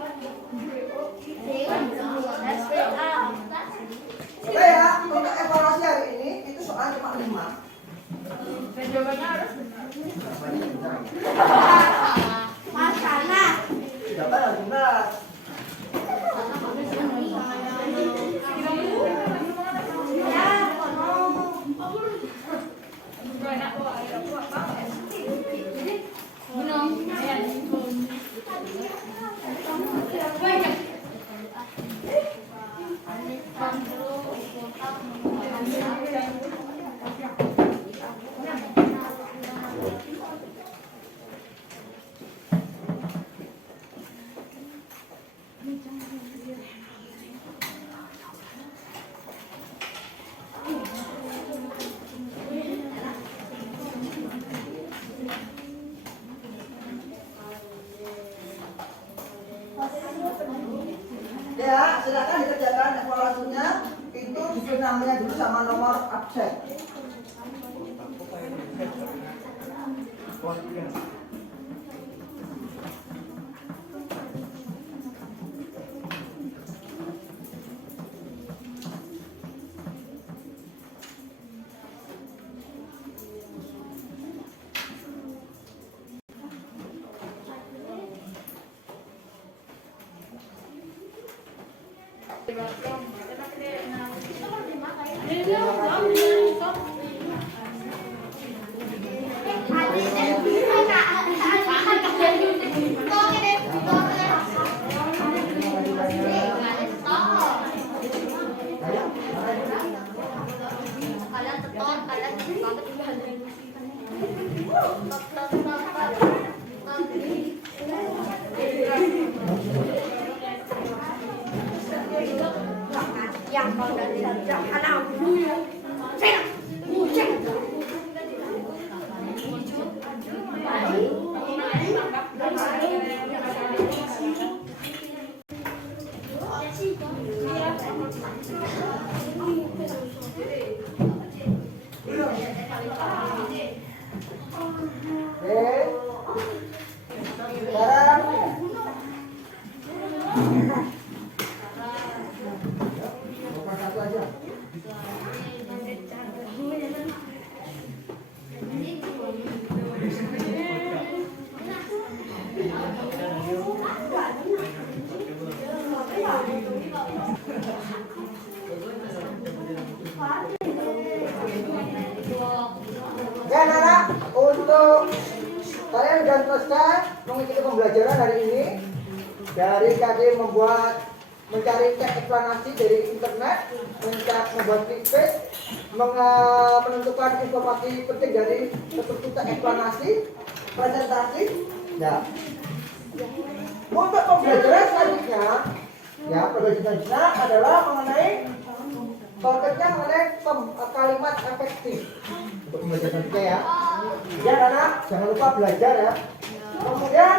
oke ya, untuk evaluasi hari ini itu soal cuma 5. Dan jawabannya harus benar. Masana. Jawaban harus benar. Ya, silakan dikerjakan evaluasinya. Itu diberi namanya dulu sama nomor absen. Ya anak-anak, untuk kalian sudah selesai mengikuti pembelajaran hari ini. Dari tadi mencari cek eksplanasi dari internet, membuat clickbait, menentukan informasi penting dari struktur eksplanasi, presentasi. Ya. Untuk pembelajaran selanjutnya, ya pembelajaran selanjutnya adalah mengenai topiknya mengenai kalimat efektif. Untuk pembelajaran selanjutnya ya. Ya anak, jangan lupa belajar ya. Kemudian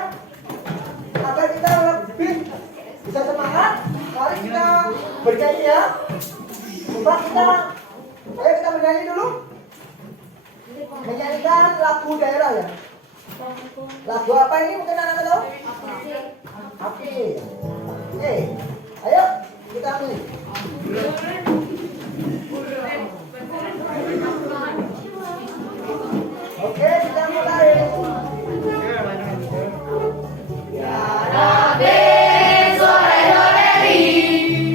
agar kita lebih bisa semangat, mari kita bernyanyi ya. Coba ayo kita bernyanyi dulu. Menyanyikan lagu daerah ya. Lagu apa ini mungkin anak-anak tahu? Api. Oke, ayo kita mulai. Oke, kita mulai. Ya Rabbi, sore-sore di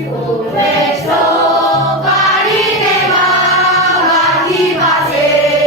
Ubesto, Karinema, Bagi Pasir.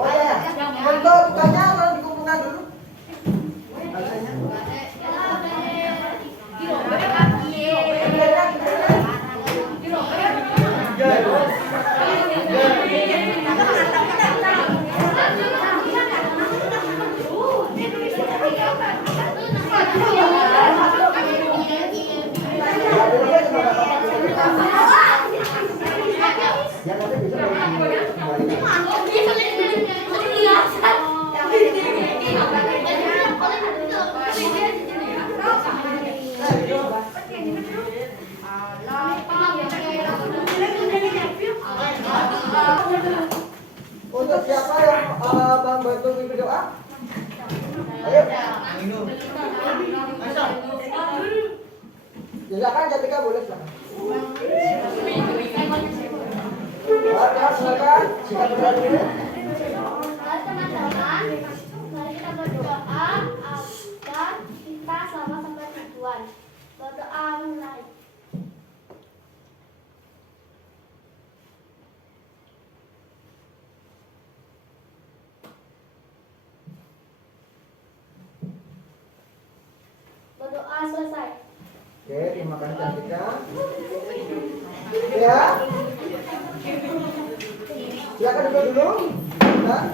Oh ya, untuk tukanya harus dikumpulkan dulu. Bacanya. Yang ada bisa Untuk siapa yang membantu mimpi doa? Ayo. Silakan Jessica, boleh silakan. Silakan. Silakan berdoa dulu. Mari teman-teman, mari kita berdoa agar kita selamat sampai tujuan. Berdoa mulai. Berdoa selesai. Oke, terima kasih Jessica. Ya. Silakan duduk dulu. Nah.